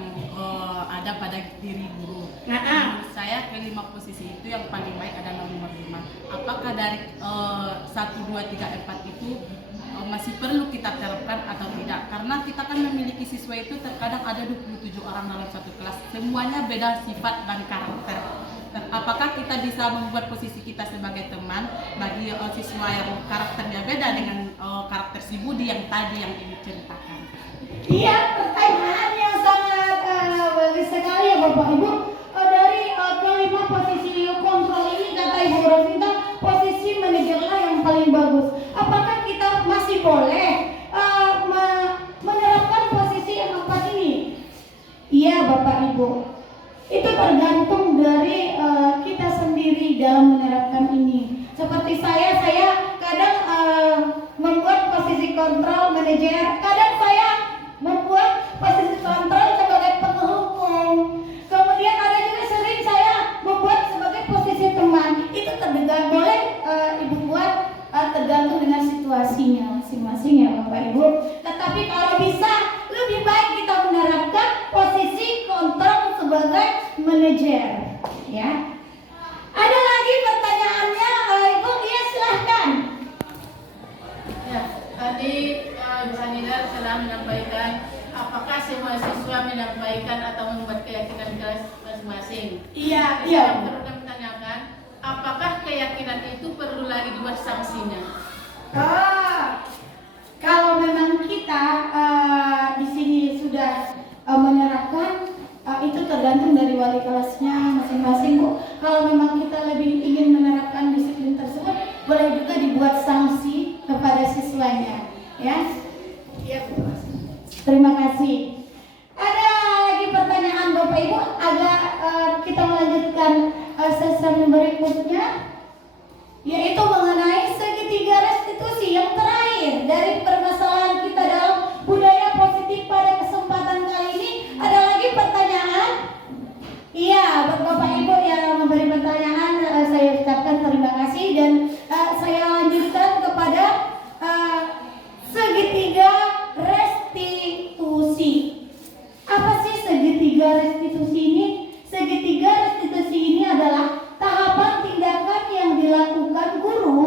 ada pada diri guru. Nah, Menurut saya kelima posisi itu yang paling baik adalah nomor 5. Apakah dari 1, 2, 3, 4 itu masih perlu kita terapkan atau tidak? Karena kita kan memiliki siswa itu terkadang ada 27 orang dalam satu kelas. Semuanya beda sifat dan karakter. Apakah kita bisa membuat posisi kita sebagai teman bagi siswa yang karakternya beda dengan karakter si Budi yang tadi yang Ibu ceritakan? Iya, pertanyaan yang sangat bagus sekali ya Bapak Ibu. Dari kelima posisi kontrol ini kata Ibu Rosita, posisi manajerlah yang paling bagus. Apakah kita masih boleh menerapkan posisi yang 4 ini? Iya Bapak Ibu. Itu tergantung dari kita sendiri dalam menerapkan ini. Seperti saya kadang membuat posisi kontrol manajer, kadang saya membuat posisi kontrol sebagai penghukum. Kemudian ada juga sering saya membuat sebagai posisi teman. Itu tergantung, boleh Ibu buat tergantung dengan situasinya masing-masing ya Bapak Ibu. Tetapi kalau bisa lebih baik kita menerapkan posisi kontrol sebagai manajer, ya. Ada lagi pertanyaannya, Ibu? Ya silahkan. Ya, tadi Bu Hanida telah menyampaikan apakah semua siswa menyampaikan atau membuat keyakinan kelas masing-masing. Iya. Yang perlu kami tanyakan, apakah keyakinan itu perlu lagi dibuat sanksinya? Kalau memang kita di sini sudah menerapkan, itu tergantung dari wali kelasnya masing-masing Bu. Kalau memang kita lebih ingin menerapkan disiplin tersebut, boleh juga dibuat sanksi kepada siswanya, ya. Iya Bu. Terima kasih. Ada lagi pertanyaan Bapak Ibu? Agak kita melanjutkan sesi berikutnya, yaitu mengenai segitiga restitusi yang terakhir dari permasalahan kita dalam budaya positif pada kesempatan kali ini. Ada lagi pertanyaan? Iya, buat Bapak Ibu yang memberi pertanyaan, saya ucapkan terima kasih dan saya lanjutkan kepada segitiga restitusi. Apa sih segitiga restitusi ini? Segitiga restitusi ini adalah tahapan tindakan yang dilakukan guru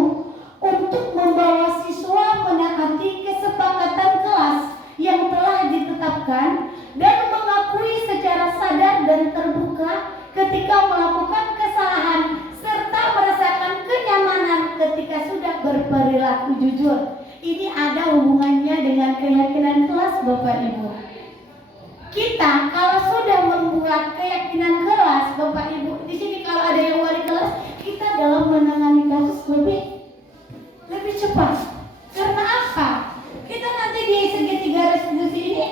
untuk membawa siswa menaati kesepakatan kelas yang telah ditetapkan dan mengakui secara sadar dan terbuka ketika melakukan kesalahan serta merasakan kenyamanan ketika sudah berperilaku jujur. Ini ada hubungannya dengan keyakinan kelas Bapak Ibu. Kita kalau sudah membuat keyakinan kelas Bapak Ibu, di sini kalau ada yang wali kelas, kita dalam menangani kasus lebih cepat. Karena apa? Kita nanti di segitiga restitusi ini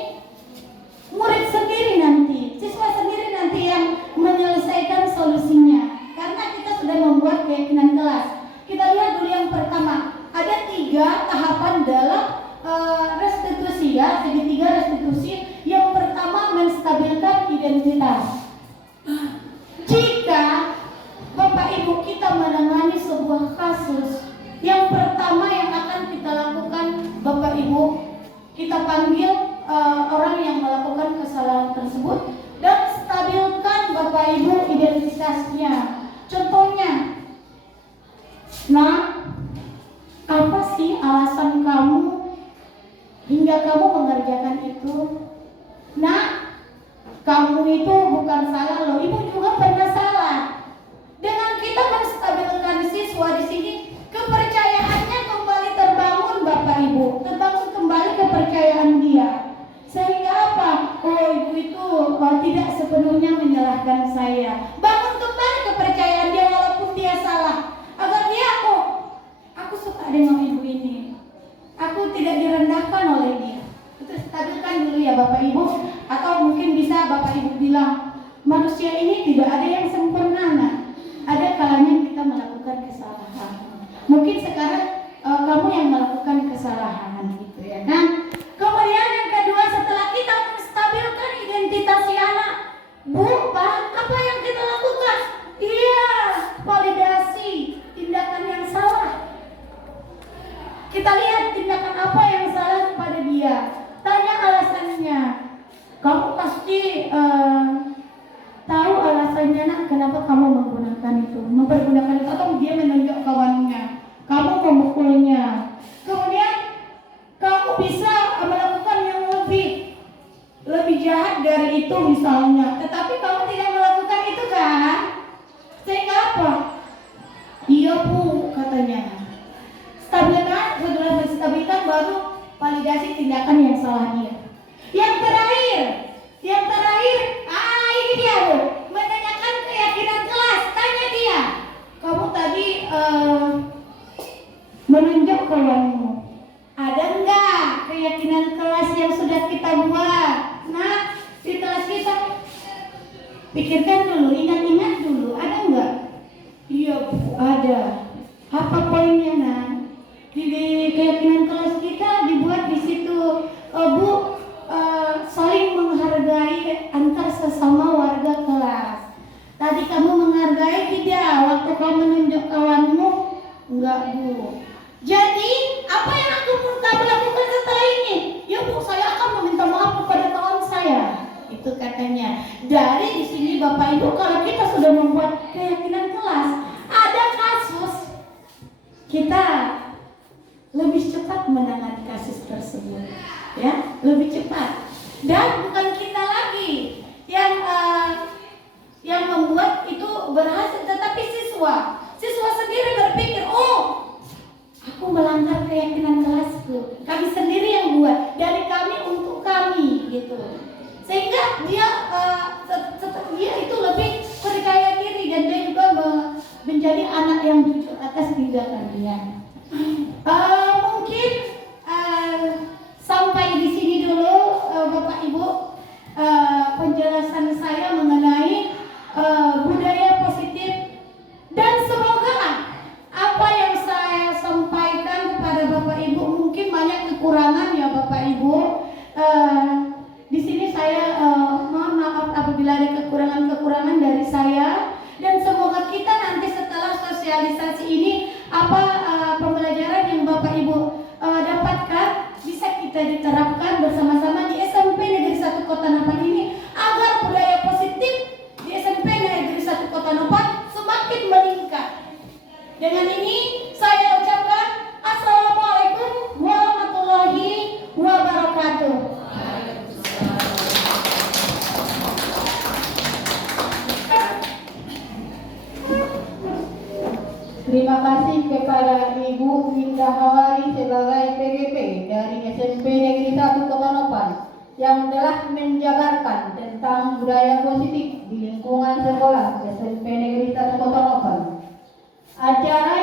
murid sendiri nanti, siswa sendiri nanti yang menyelesaikan solusinya. Karena kita sudah membuat keyakinan kelas. Kita lihat dulu yang pertama, ada 3 tahapan dalam restitusi ya, segitiga restitusi. Yang pertama, menstabilkan identitas. Jika Bapak Ibu kita menangani sebuah kasus, yang pertama yang akan kita lakukan Bapak Ibu, kita panggil orang yang melakukan kesalahan tersebut dan stabilkan Bapak Ibu identitasnya. Contohnya, nah, apa sih alasan kamu hingga kamu mengerjakan itu? Nah, kamu itu bukan salah loh, ibu juga pernah salah. Dengan kita menstabilkan siswa di sini, kepercayaannya kembali terbangun Bapak Ibu, terbangun kembali kepercayaan dia. Sehingga apa? Oh, ibu itu tidak sepenuhnya menyalahkan saya. Bangun kembali kepercayaan dia walaupun dia salah. Agar dia, oh kesalahan. Mungkin sekarang kamu yang melakukan kesalahan gitu ya kan. Kemudian yang kedua, setelah kita menstabilkan identitas si anak, Bu, apa yang kita lakukan? Iya, validasi tindakan yang salah. Kita lihat tindakan apa yang salah kepada dia. Tanya alasannya. Kamu pasti tahu alasannya, nak, kenapa kamu mempergunakan itu atau dia menunjuk kawannya. Kamu memukulnya. Kemudian kamu bisa melakukan yang lebih jahat dari itu misalnya. Tetapi kamu tidak melakukan itu kan? Sehingga apa? Iya, Bu, katanya. Stabilkan, setelah menstabilkan baru validasi tindakan yang salah dia. Yang terakhir, ini dia, Bu, menanyakan keyakinan kelas. Tanya dia, kamu tadi menunjuk kawanmu, ada enggak keyakinan kelas yang sudah kita buat? Nah, di kelas kita, pikirkan dulu, ingat-ingat dulu, ada enggak? Iya, Bu, ada. Apa poinnya, Nak? Di keyakinan kelas kita dibuat di situ, Bu, saling menghargai antar sesama warga kelas. Tadi kamu menghargai tidak waktu kamu menunjuk kawanmu? Enggak, Bu. Jadi apa yang kamu lakukan setelah ini? Ya, Bu, saya akan meminta maaf kepada kawan saya. Itu katanya. Dari di sini Bapak Ibu, kalau kita sudah membuat keyakinan kelas, ada kasus, kita lebih cepat menangani kasus tersebut, ya, lebih cepat. Dan bukan kita lagi yang membuat itu berhasil, tetapi siswa sendiri berpikir, oh, aku melanggar keyakinan kelasku. Kami sendiri yang buat, dari kami untuk kami, gitu. Sehingga dia itu lebih percaya diri dan dia juga menjadi anak yang jujur atas tindakan dia. Mungkin sampai di sini dulu, Bapak Ibu, penjelasan saya mengenai budaya positif, dan semoga apa yang saya sampaikan kepada Bapak Ibu, mungkin banyak kekurangan ya Bapak Ibu. Di sini saya mohon maaf apabila ada kekurangan dari saya, dan semoga kita nanti setelah sosialisasi ini pembelajaran yang Bapak Ibu dapatkan bisa kita diterapkan bersama-sama di SMP Negeri 1 Kota Napang ini, agar budaya positif di SMP Negeri 1 Kota Napang semakin meningkat. Dengan ini saya ucapkan Assalamualaikum warahmatullahi wabarakatuh. Terima kasih kepada Ibu Indah Hawari sebagai PGP dari SMP Negeri 1 Kota Nopan yang telah menjabarkan tentang budaya positif di lingkungan sekolah SMP Negeri 1 Kota Nopan. Acara